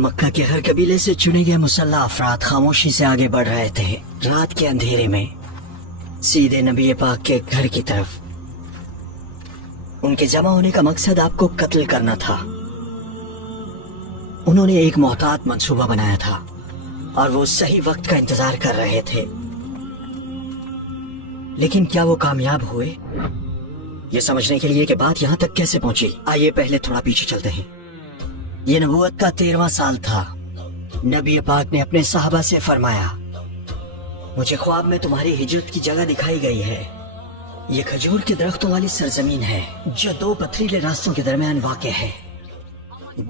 मक्का के हर कबीले से चुने गए मुसल्लह अफराद खामोशी से आगे बढ़ रहे थे, रात के अंधेरे में सीधे नबी पाक के घर की तरफ। उनके जमा होने का मकसद आपको कत्ल करना था। उन्होंने एक मोहतात मंसूबा बनाया था और वो सही वक्त का इंतजार कर रहे थे, लेकिन क्या वो कामयाब हुए? ये समझने के लिए कि बात यहाँ तक कैसे पहुंची, आइए पहले थोड़ा पीछे चलते हैं। ये नबूवत का 13वां साल था। नबी पाक ने अपने साहबा से फरमाया, मुझे ख्वाब में तुम्हारी हिजरत की जगह दिखाई गई है। ये खजूर के दरख्तों वाली सरजमीन है जो 2 पथरीले रास्तों के दरमियान वाक़ है।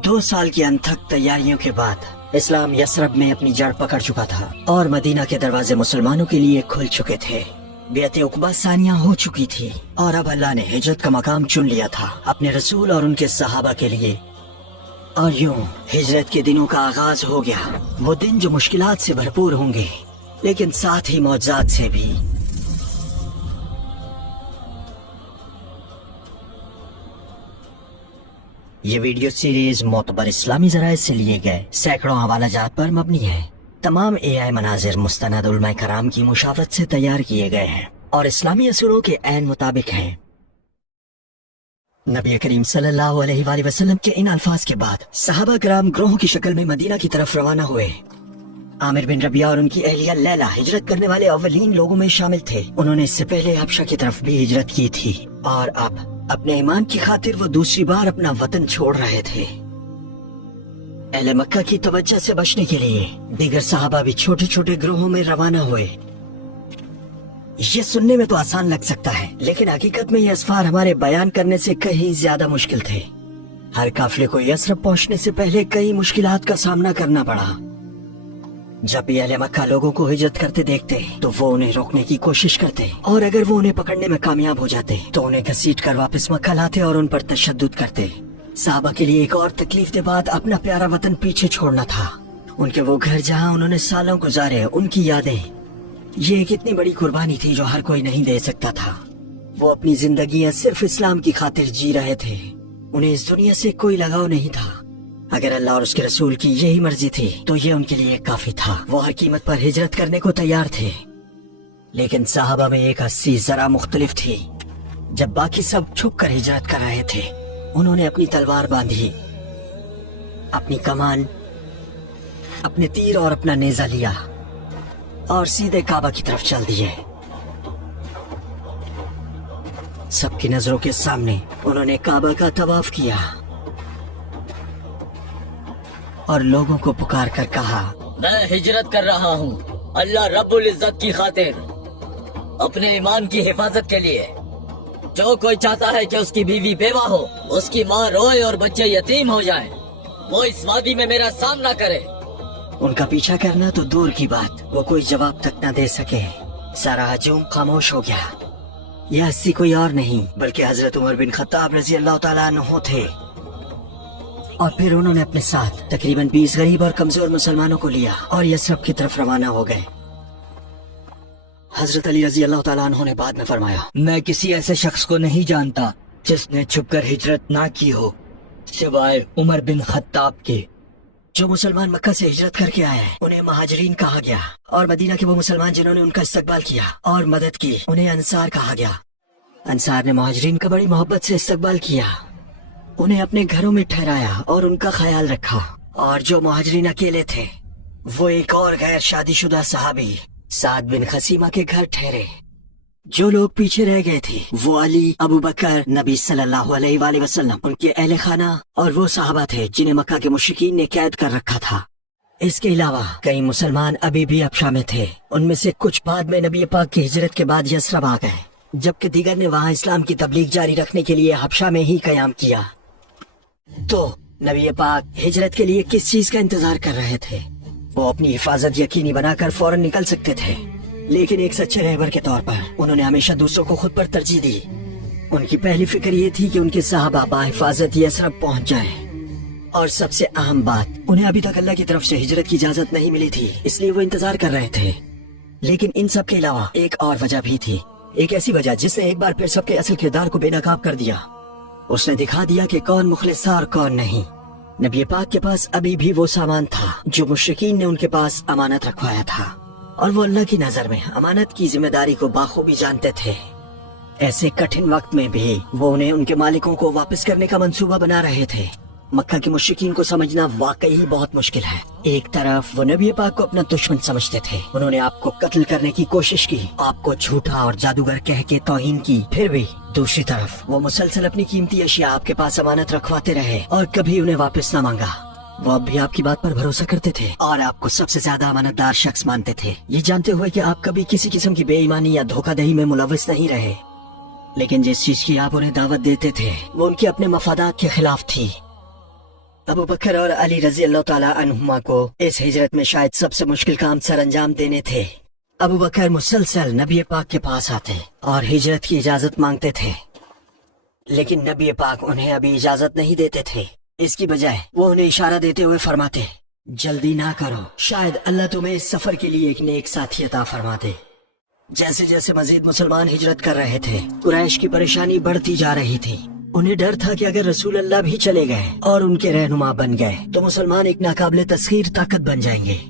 2 साल की अनथक तैयारियों के बाद इस्लाम यसरब में अपनी जड़ पकड़ चुका था और मदीना के दरवाजे मुसलमानों के लिए खुल चुके थे। बेअत उक़बा सानिया हो चुकी थी और अब अल्लाह ने हिजरत का मकाम चुन लिया था अपने रसूल और उनके सहाबा के लिए। और यूं हिजरत के दिनों का आगाज हो गया। वो दिन जो मुश्किलात से भरपूर होंगे, लेकिन साथ ही मौजज़ात से भी। ये वीडियो सीरीज मोतबर इस्लामी ज़राए से लिए गए सैकड़ों हवालाजात पर मबनी है। तमाम AI मनाजिर मुस्तनद उलमा कराम की मुशावरत से तैयार किए गए हैं और इस्लामी असूलों के ऐन मुताबिक हैं। नबी करीम सल्लल्लाहु अलैहि वसल्लम के इन अल्फाज के बाद सहाबा कराम ग्रोह की शक्ल में मदीना की तरफ रवाना हुए। आमिर बिन रबिया और उनकी अहलिया लैला हिजरत करने वाले अव्वलीन लोगों में शामिल थे। उन्होंने इससे पहले हबशा की तरफ भी हिजरत की थी और अब अपने ईमान की खातिर वो दूसरी बार अपना वतन छोड़ रहे थे। अहले मक्का की तवज्जो से बचने के लिए दीगर सहाबा भी छोटे छोटे ग्रोहों में रवाना हुए। ये सुनने में तो आसान लग सकता है, लेकिन हकीकत में ये असफार हमारे बयान करने से कहीं ज्यादा मुश्किल थे। हर काफिले को यसरब पहुंचने से पहले कई मुश्किलात का सामना करना पड़ा। जब भी अहले मक्का लोगों को हिजरत करते देखते तो वो उन्हें रोकने की कोशिश करते और अगर वो उन्हें पकड़ने में कामयाब हो जाते तो उन्हें घसीट कर वापस मक्का लाते और उन पर तशद्दुद करते। साहबा के लिए एक और तकलीफ के बाद अपना प्यारा वतन पीछे छोड़ना था। उनके वो घर जहाँ उन्होंने सालों गुजारे, उनकी यादें, ये एक इतनी बड़ी कुर्बानी थी जो हर कोई नहीं दे सकता था। वो अपनी जिंदगी सिर्फ इस्लाम की खातिर जी रहे थे। उन्हें इस दुनिया से कोई लगाव नहीं था। अगर अल्लाह और उसके रसूल की यही मर्जी थी तो ये उनके लिए काफी था। वो हर कीमत पर हिजरत करने को तैयार थे। लेकिन साहबा में एक हस्सी जरा मुख्तलिफ थी। जब बाकी सब छुप कर हिजरत कर रहे थे, उन्होंने अपनी तलवार बांधी, अपनी कमान, अपने तीर और अपना नेजा लिया और सीधे काबा की तरफ चल दिए। सबकी नजरों के सामने उन्होंने काबा का तवाफ किया और लोगों को पुकार कर कहा, मैं हिजरत कर रहा हूँ अल्लाह रब्बुल इज्जत की खातिर, अपने ईमान की हिफाजत के लिए। जो कोई चाहता है कि उसकी बीवी बेवा हो, उसकी माँ रोए और बच्चे यतीम हो जाए, वो इस वादी में मेरा सामना करे। उनका पीछा करना तो दूर की बात, वो कोई जवाब तक न दे सके। सारा हजूम खामोश हो गया। यह हस्सी कोई और नहीं बल्कि हजरत उमर बिन खत्ताब रजी अल्लाह ताला अन्हु थे। और फिर उन्होंने अपने साथ तकरीबन 20 गरीब और कमजोर मुसलमानों को लिया और यसरब की तरफ रवाना हो गए। हजरत अली रजी अल्लाह ताला अन्हु ने बाद में फरमाया, मैं किसी ऐसे शख्स को नहीं जानता जिसने छुपकर हिजरत ना की हो सिवाय उमर बिन खत्ताब के। जो मुसलमान मक्का से हिजरत करके आए हैं उन्हें महाजरीन कहा गया और मदीना के वो मुसलमान जिन्होंने उनका इस्तकबाल किया और मदद की उन्हें अंसार कहा गया। अंसार ने महाजरीन का बड़ी मोहब्बत से इस्तकबाल किया, उन्हें अपने घरों में ठहराया और उनका ख्याल रखा। और जो महाजरीन अकेले थे वो एक और गैर शादीशुदा सहाबी साद बिन खसीमा के घर ठहरे। जो लोग पीछे रह गए थे वो अली, अबू बकर, नबी सल्लल्लाहु अलैहि वसल्लम, उनके अहले खाना और वो सहाबा थे जिन्हें मक्का के मुश्रिकीन ने कैद कर रखा था। इसके अलावा कई मुसलमान अभी भी हबशा में थे। उनमें से कुछ बाद में नबी पाक की हिजरत के बाद यसरब आ गए, जबकि दीगर ने वहाँ इस्लाम की तबलीग जारी रखने के लिए हबशा में ही कयाम किया। तो नबी पाक हिजरत के लिए किस चीज का इंतजार कर रहे थे? वो अपनी हिफाजत यकीनी बनाकर फौरन निकल सकते थे, लेकिन एक सच्चे रहबर के तौर पर उन्होंने हमेशा दूसरों को खुद पर तरजीह दी। उनकी पहली फिक्र ये थी कि उनके साहबा बाहिफाजत यसरब पहुंच जाएं। और सबसे अहम बात, उन्हें अभी तक अल्लाह की तरफ से हिजरत की इजाजत नहीं मिली थी, इसलिए वो इंतजार कर रहे थे। लेकिन इन सब के अलावा एक और वजह भी थी, एक ऐसी वजह जिसने एक बार फिर सबके असल किरदार को बेनकाब कर दिया। उसने दिखा दिया कि कौन मुखलिस था और कौन नहीं। नबी पाक के पास अभी भी वो सामान था जो मुशरिकीन ने उनके पास अमानत रखवाया था, और वो अल्लाह की नजर में अमानत की जिम्मेदारी को बाखूबी जानते थे। ऐसे कठिन वक्त में भी वो उन्हें उनके मालिकों को वापस करने का मंसूबा बना रहे थे। मक्का के मुशरिकीन को समझना वाकई ही बहुत मुश्किल है। एक तरफ वो नबी पाक को अपना दुश्मन समझते थे, उन्होंने आपको कत्ल करने की कोशिश की, आपको झूठा और जादूगर कह के तौहीन की। फिर भी दूसरी तरफ वो मुसलसल अपनी कीमती अशिया आपके पास अमानत रखवाते रहे और कभी उन्हें वापस न मांगा। वो अब भी आपकी बात पर भरोसा करते थे और आपको सबसे ज्यादा अमानतदार शख्स मानते थे, ये जानते हुए कि आप कभी किसी किस्म की बेईमानी या धोखाधड़ी में मुलव्वस नहीं रहे। लेकिन जिस चीज की आप उन्हें दावत देते थे वो उनके अपने मफादात के खिलाफ थी। अबू बकर और अली रजी अल्लाह ताला अन्हुमा को इस हिजरत में शायद सबसे मुश्किल काम सर अंजाम देने थे। अबू बकर मुसलसल नबी पाक के पास आते और हिजरत की इजाजत मांगते थे, लेकिन नबी पाक उन्हें अभी इजाजत नहीं देते थे। इसकी बजाय वो उन्हें इशारा देते हुए फरमाते, जल्दी ना करो, शायद अल्लाह तुम्हें इस सफर के लिए एक नेक साथी अता फरमा दे। जैसे जैसे मजीद मुसलमान हिजरत कर रहे थे, कुरैश की परेशानी बढ़ती जा रही थी। उन्हें डर था कि अगर रसूल अल्लाह भी चले गए और उनके रहनुमा बन गए तो मुसलमान एक नाकाबिले तस्खीर ताकत बन जाएंगे।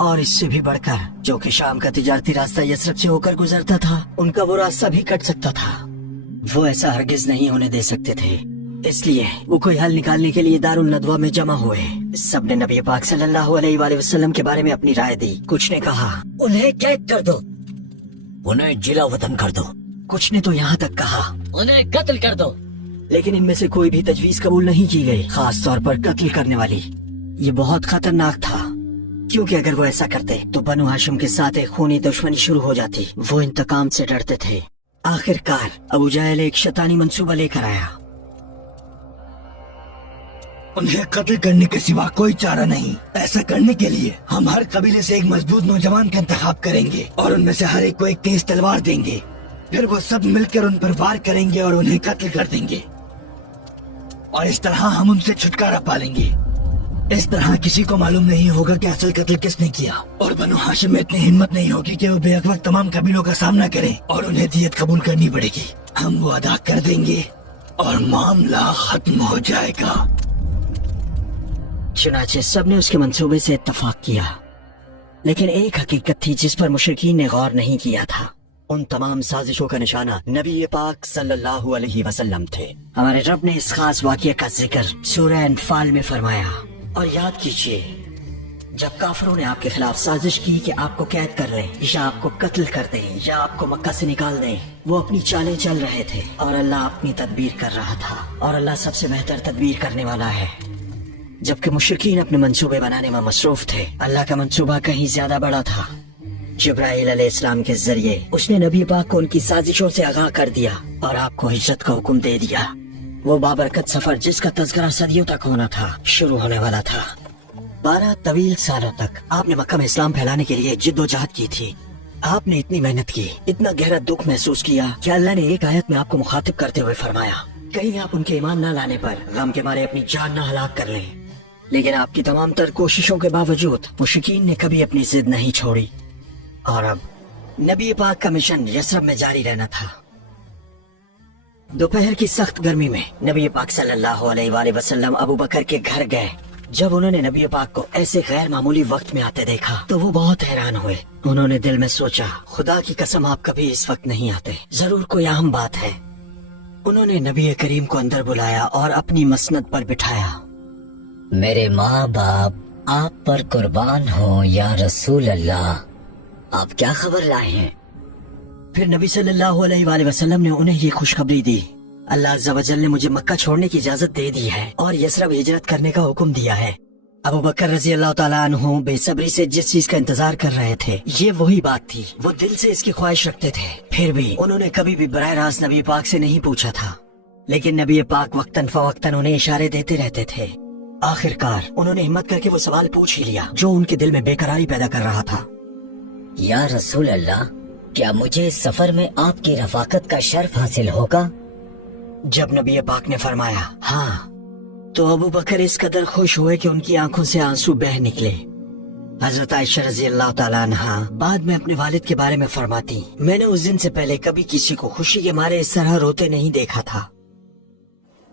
और इससे भी बढ़कर जो कि शाम का तिजारती रास्ता यसरब से होकर गुजरता था, उनका वो रास्ता भी कट सकता था। वो ऐसा हरगिज नहीं होने दे सकते थे। इसलिए वो कोई हल निकालने के लिए दारुल नदवा में जमा हुए। सब ने नबी पाक सल्लल्लाहु अलैहि वसल्लम के बारे में अपनी राय दी। कुछ ने कहा, उन्हें कैद कर दो, उन्हें जिला वतन कर दो, कुछ ने तो यहाँ तक कहा, उन्हें कत्ल कर दो। लेकिन इनमें से कोई भी तजवीज कबूल नहीं की गई, खास तौर पर कत्ल करने वाली। ये बहुत खतरनाक था, क्योंकि अगर वो ऐसा करते तो बनु हाशिम के साथ एक खूनी दुश्मनी शुरू हो जाती। वो इंतकाम से डरते थे। आखिरकार अबू जहल एक शैतानी मंसूबा लेकर आया। उन्हें कत्ल करने के सिवा कोई चारा नहीं। ऐसा करने के लिए हम हर कबीले से एक मजबूत नौजवान का इंतखाब करेंगे और उनमें से हर एक को एक तेज तलवार देंगे। फिर वो सब मिलकर उन पर वार करेंगे और उन्हें कत्ल कर देंगे, और इस तरह हम उनसे छुटकारा पालेंगे। इस तरह किसी को मालूम नहीं होगा कि असल कत्ल किसने किया, और बनु हाशिम में इतनी हिम्मत नहीं होगी कि वो बेवक्त तमाम कबीलों का सामना करें और उन्हें दियत कबूल करनी पड़ेगी। हम वो अदा कर देंगे और मामला खत्म हो जाएगा। चुनाचे सब ने उसके मंसूबे से इत्तफाक किया, लेकिन एक हकीकत थी जिस पर मुशरिकीन ने गौर नहीं किया था। उन तमाम साजिशों का निशाना नबी पाक सल्लल्लाहु अलैहि वसल्लम थे। हमारे रब ने इस खास वाक़या का जिक्र सूरह अनफाल में फरमाया। और याद कीजिए, जब काफिरों ने आपके खिलाफ साजिश की कि आपको कैद कर लें या आपको कत्ल कर दें या आपको मक्का से निकाल दें, वो अपनी चालें चल रहे थे और अल्लाह अपनी तदबीर कर रहा था। और अल्लाह सबसे बेहतर तदबीर करने वाला है। जबकि मुशरिकीन अपने मंसूबे बनाने में मसरूफ थे, अल्लाह का मंसूबा कहीं ज्यादा बड़ा था। जिब्राइल अलैहिस्सलाम के जरिए उसने नबी पाक को उनकी साजिशों से आगाह कर दिया और आपको हिजरत का हुक्म दे दिया। वो बाबरकत सफर जिसका तज़किरा सदियों तक होना था, शुरू होने वाला था। 12 तवील सालों तक आपने मक्का में इस्लाम फैलाने के लिए जिद्दोजहद की थी। आपने इतनी मेहनत की, इतना गहरा दुख महसूस किया कि अल्लाह ने एक आयत में आपको मुखातिब करते हुए फरमाया, कहीं आप उनके ईमान न लाने पर गम के मारे अपनी जान न हलाक कर लें। लेकिन आपकी तमाम तर कोशिशों के बावजूद मुशरिकीन ने कभी अपनी जिद नहीं छोड़ी। और अब नबी पाक का मिशन यसरब में जारी रहना था। दोपहर की सख्त गर्मी में नबी पाक सल्लल्लाहु अलैहि वसल्लम अबू बकर के घर गए। जब उन्होंने नबी पाक को ऐसे गैर मामूली वक्त में आते देखा तो वो बहुत हैरान हुए। उन्होंने दिल में सोचा, खुदा की कसम आप कभी इस वक्त नहीं आते, जरूर कोई अहम बात है। उन्होंने नबी करीम को अंदर बुलाया और अपनी मसनद पर बिठाया। मेरे माँ बाप आप पर कुर्बान हो या रसूल अल्लाह, आप क्या खबर लाए हैं? फिर नबी सल्लल्लाहु अलैहि वसल्लम ने उन्हें ये खुशखबरी दी, अल्लाह अज़्ज़ा वजल ने मुझे मक्का छोड़ने की इजाजत दे दी है और यसरब हिजरत करने का हुक्म दिया है। अबू बकर रजी अल्लाह ताला अन्हु बेसब्री से जिस चीज का इंतजार कर रहे थे, ये वही बात थी। वो दिल से इसकी ख्वाहिश रखते थे। फिर भी उन्होंने कभी भी बराह रास्त नबी पाक से नहीं पूछा था, लेकिन नबी पाक वक्तन फवक्तन उन्हें इशारे देते रहते थे। आखिरकार उन्होंने हिम्मत करके वो सवाल पूछ ही लिया जो उनके दिल में बेकरारी पैदा कर रहा था। या रसूल अल्लाह, क्या मुझे इस सफर में आपकी रफाकत का शर्फ हासिल होगा? जब नबी पाक ने फरमाया हाँ, तो अबू बकर इस कदर खुश हुए कि उनकी आंखों से आंसू बह निकले। हजरत आयशा रजी अल्लाह ताला अन्हा बाद में अपने वालिद के बारे में फरमाती, मैंने उस दिन से पहले कभी किसी को खुशी के मारे इस तरह रोते नहीं देखा था।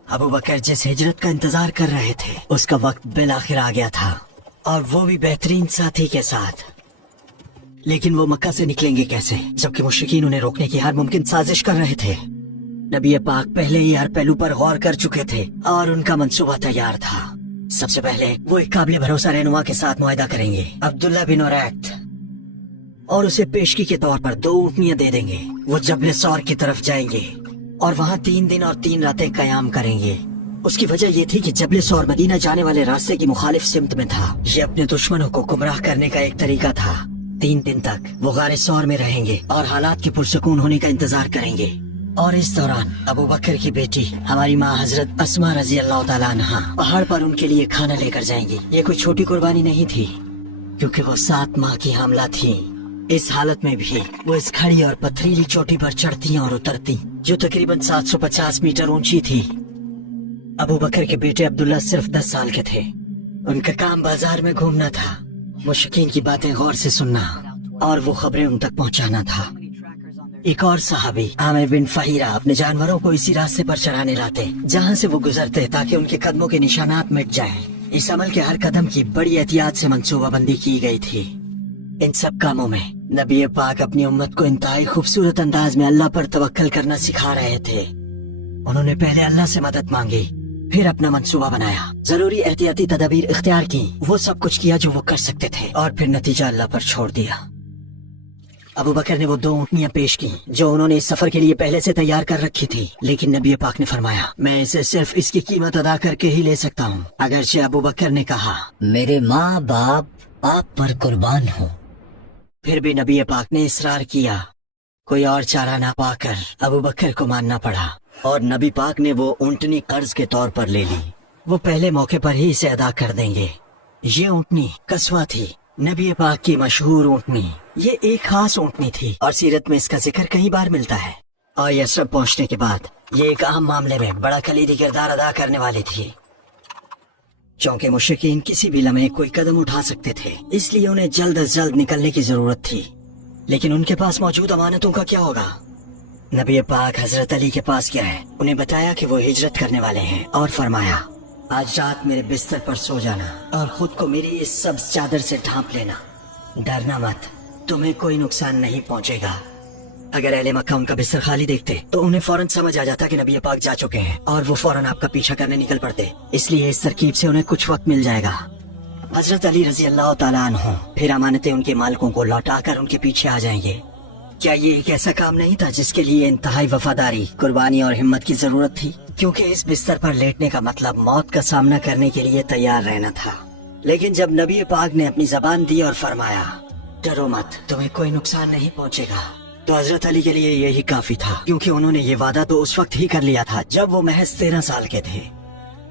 अबू बकर जिस हिजरत का इंतजार कर रहे थे उसका वक्त बिल आखिर आ गया था, और वो भी बेहतरीन साथी के साथ। लेकिन वो मक्का से निकलेंगे कैसे, जबकि मुश्रिकीन उन्हें रोकने की हर मुमकिन साजिश कर रहे थे। नबी पाक पहले ही हर पहलू पर गौर कर चुके थे और उनका मंसूबा तैयार था। सबसे पहले वो एक काबिल भरोसा रहनुमा के साथ मुआहदा करेंगे, अब्दुल्ला बिन उरैक्त, और उसे पेशगी के तौर पर 2 ऊँटनियां दे देंगे। वो जबल सौर की तरफ जाएंगे और वहाँ 3 दिन और 3 रातें कयाम करेंगे। उसकी वजह ये थी कि जबल सौर मदीना जाने वाले रास्ते की मुखालिफ सिमत में था। ये अपने दुश्मनों को गुमराह करने का एक तरीका था। 3 दिन तक वो गारे सौर में रहेंगे और हालात के पुरसकून होने का इंतजार करेंगे। और इस दौरान अबू बकर की बेटी हमारी माँ हजरत अस्मा रजी अल्लाह ताला अन्हा पहाड़ पर उनके लिए खाना लेकर जाएंगी। ये कोई छोटी कुर्बानी नहीं थी, क्योंकि वो 7 माह की हामला थी। इस हालत में भी वो इस खड़ी और पथरीली चोटी पर चढ़ती और उतरती, जो तकरीबन 750 मीटर ऊंची थी। अबू बकर के बेटे अब्दुल्ला सिर्फ 10 साल के थे। उनका काम बाजार में घूमना था, मुश्रिकीन की बातें गौर से सुनना और वो खबरें उन तक पहुंचाना था। एक और सहाबी आमिर बिन फहीरा अपने जानवरों को इसी रास्ते पर चराने लाते जहां से वो गुजरते, ताकि उनके कदमों के निशानात मिट जाएं। इस अमल के हर कदम की बड़ी एहतियात से मंसूबाबंदी की गई थी। इन सब कामों में नबी पाक अपनी उम्मत को इंतहाई खूबसूरत अंदाज में अल्लाह पर तवक्कल करना सिखा रहे थे। उन्होंने पहले अल्लाह से मदद मांगी, फिर अपना मंसूबा बनाया, जरूरी एहतियाती तदबीर इख्तियार की, वो सब कुछ किया जो वो कर सकते थे, और फिर नतीजा अल्लाह पर छोड़ दिया। अबू बकर ने वो 2 ऊँटनियां पेश की जो उन्होंने इस सफर के लिए पहले से तैयार कर रखी थी, लेकिन नबी पाक ने फरमाया, मैं इसे सिर्फ इसकी कीमत अदा करके ही ले सकता हूँ। अगरचे अबू बकर ने कहा, मेरे माँ बाप आप पर कुर्बान हो। फिर भी नबी पाक ने इसरार किया। कोई और चारा ना पाकर अबू बकर को मानना पड़ा, और नबी पाक ने वो ऊँटनी कर्ज के तौर पर ले ली। वो पहले मौके पर ही इसे अदा कर देंगे। ये ऊँटनी कस्वा थी, नबी पाक की मशहूर ऊँटनी। ये एक खास ऊँटनी थी और सीरत में इसका जिक्र कई बार मिलता है। और यसरब पहुंचने के बाद ये एक अहम मामले में बड़ा कलीदी किरदार अदा करने वाली थी, क्योंकि मुश्रिकीन किसी भी लम्हे कोई कदम उठा सकते थे, इसलिए उन्हें जल्द अज जल्द निकलने की जरूरत थी। लेकिन उनके पास मौजूद अमानतों का क्या होगा? नबी पाक हजरत अली के पास गए, उन्हें बताया कि वो हिजरत करने वाले हैं, और फरमाया, आज रात मेरे बिस्तर पर सो जाना और खुद को मेरी इस सब्ज चादर से ढांप लेना। डरना मत, तुम्हें कोई नुकसान नहीं पहुंचेगा। अगर अहले मक्का उनका बिस्तर खाली देखते तो उन्हें फौरन समझ आ जाता कि नबी पाक जा चुके हैं, और वो फौरन आपका पीछा करने निकल पड़ते। इसलिए इस तरकीब से उन्हें कुछ वक्त मिल जाएगा। हजरत अली रजी अल्लाह ताला अन्हु फिर अमानतें उनके मालिकों को लौटाकर उनके पीछे आ जाएंगे। क्या ये एक ऐसा काम नहीं था जिसके लिए इंतहाई वफादारी, कुर्बानी और हिम्मत की जरूरत थी? क्योंकि इस बिस्तर पर लेटने का मतलब मौत का सामना करने के लिए तैयार रहना था। लेकिन जब नबी पाक ने अपनी जबान दी और फरमाया, डरो मत, तुम्हें कोई नुकसान नहीं पहुंचेगा, तो हजरत अली के लिए यही काफी था, क्योंकि उन्होंने ये वादा तो उस वक्त ही कर लिया था जब वो महज 13 साल के थे।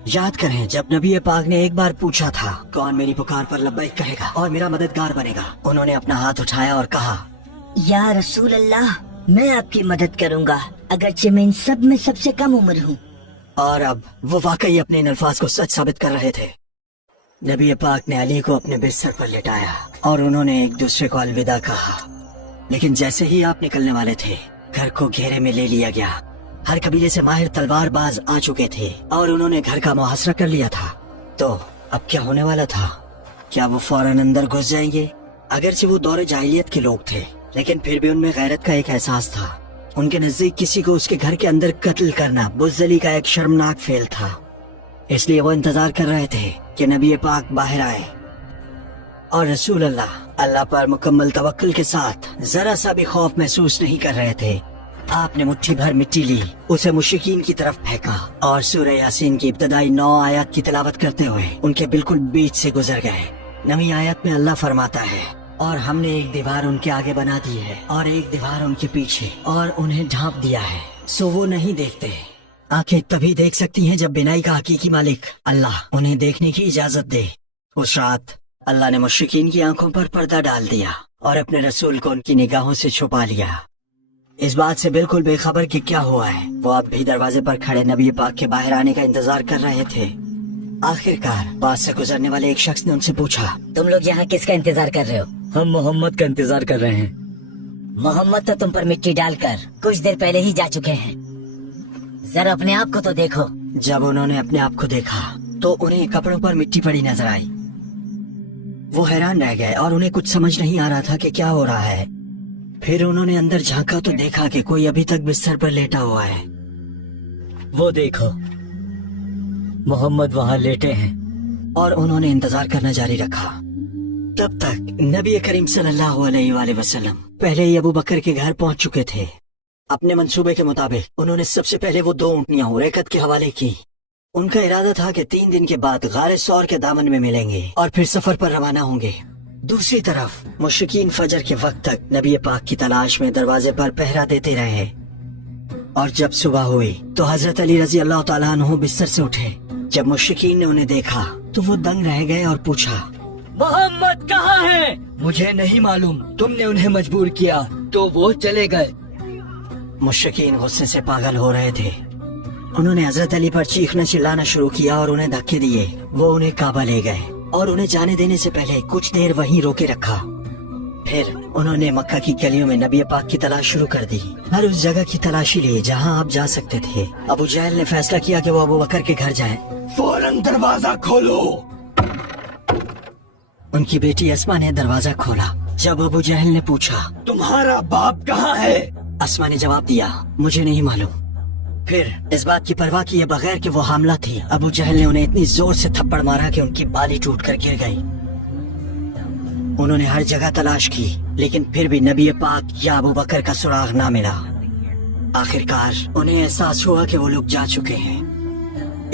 याद करें, जब नबी पाक ने एक बार पूछा था, कौन मेरी पुकार पर लब्बैक कहेगा और मेरा मददगार बनेगा, उन्होंने अपना हाथ उठाया और कहा, या रसूल अल्लाह, मैं आपकी मदद करूंगा, अगरचे मैं इन सब में सबसे कम उम्र हूँ। और अब वो वाकई अपने इन अल्फाज को सच साबित कर रहे थे। नबी पाक ने अली को अपने बिस्तर पर लेटाया और उन्होंने एक दूसरे को अलविदा कहा। लेकिन जैसे ही आप निकलने वाले थे, घर को घेरे में ले लिया गया। हर कबीले से माहिर तलवारबाज आ चुके थे और उन्होंने घर का मुहासरा कर लिया था। तो अब क्या होने वाला था? क्या वो फौरन अंदर घुस जाएंगे? अगरचे वो दौरे जाहिलियत के लोग थे, लेकिन फिर भी उनमें गैरत का एक एहसास था। उनके नजदीक किसी को उसके घर के अंदर कत्ल करना बुज़दिली का एक शर्मनाक फेल था। इसलिए वो इंतजार कर रहे थे कि नबी पाक बाहर आए, और रसूल अल्लाह पर मुकम्मल तवक्कुल के साथ जरा सा भी खौफ महसूस नहीं कर रहे थे। आपने मुट्ठी भर मिट्टी ली, उसे मुश्रिकीन की तरफ फेंका और सूरह यासीन की इब्तदाई 9 आयत की तिलावत करते हुए उनके बिल्कुल बीच से गुजर गए। 9वीं आयत में अल्लाह फरमाता है, और हमने एक दीवार उनके आगे बना दी है और एक दीवार उनके पीछे, और उन्हें ढांप दिया है, सो वो नहीं देखते। आंखें तभी देख सकती हैं जब बिनाई का हकीकी मालिक अल्लाह उन्हें देखने की इजाजत दे। उस रात अल्लाह ने मुश्रिकीन की आंखों पर पर्दा डाल दिया और अपने रसूल को उनकी निगाहों से छुपा लिया। इस बात से बिल्कुल बेखबर कि क्या हुआ है, वो अब भी दरवाजे पर खड़े नबी पाक के बाहर आने का इंतजार कर रहे थे। आखिरकार पास से गुजरने वाले एक शख्स ने उनसे पूछा, तुम लोग यहाँ किसका इंतजार कर रहे हो? हम मोहम्मद का इंतजार कर रहे हैं। मोहम्मद तो तुम पर मिट्टी डालकर कुछ देर पहले ही जा चुके हैं। जरा अपने आप को तो देखो, जब उन्होंने अपने आप को देखा तो उन्हें कपड़ों पर मिट्टी पड़ी नजर आई। वो हैरान रह गए और उन्हें कुछ समझ नहीं आ रहा था कि क्या हो रहा है। फिर उन्होंने अंदर झांका तो देखा कि कोई अभी तक बिस्तर पर लेटा हुआ है। वो देखो, मोहम्मद वहाँ लेटे हैं। और उन्होंने इंतजार करना जारी रखा। तब तक नबी करीम सल्लल्लाहु अलैहि वसल्लम पहले ही अबू बकर के घर पहुंच चुके थे। अपने मंसूबे के मुताबिक उन्होंने सबसे पहले वो 2 ऊँटनियां हुरैकत के हवाले की। उनका इरादा था कि 3 दिन के बाद गारे सौर के दामन में मिलेंगे और फिर सफर पर रवाना होंगे। दूसरी तरफ मुशरिकीन फजर के वक्त तक नबी पाक की तलाश में दरवाजे पर पहरा देते रहे। और जब सुबह हुई तो हजरत अली रजी अल्लाह ताला अन्हु बिस्तर से उठे। जब मुशरिकीन ने उन्हें देखा तो वो दंग रह गए और पूछा, मोहम्मद कहाँ है? मुझे नहीं मालूम, तुमने उन्हें मजबूर किया तो वो चले गए। मुशरिकीन गुस्से से पागल हो रहे थे। उन्होंने हजरत अली पर चीखना चिल्लाना शुरू किया और उन्हें धक्के दिए। वो उन्हें काबा ले गए और उन्हें जाने देने से पहले कुछ देर वहीं रोके रखा। फिर उन्होंने मक्का की गलियों में नबी पाक की तलाश शुरू कर दी। हर उस जगह की तलाशी ली जहां आप जा सकते थे। अबू जहल ने फैसला किया कि वो अबू बकर के घर जाएं। फौरन दरवाजा खोलो। उनकी बेटी अस्मा ने दरवाजा खोला। जब अबू जहल ने पूछा, तुम्हारा बाप कहाँ है? अस्मा ने जवाब दिया, मुझे नहीं मालूम। फिर इस बात की परवाह किए बगैर कि वो हामला थी, अबू जहल ने उन्हें इतनी जोर से थप्पड़ मारा कि उनकी बाली टूटकर गिर गई। उन्होंने हर जगह तलाश की लेकिन फिर भी नबी पाक या अबू बकर का सुराग ना मिला। आखिरकार उन्हें एहसास हुआ कि वो लोग जा चुके हैं।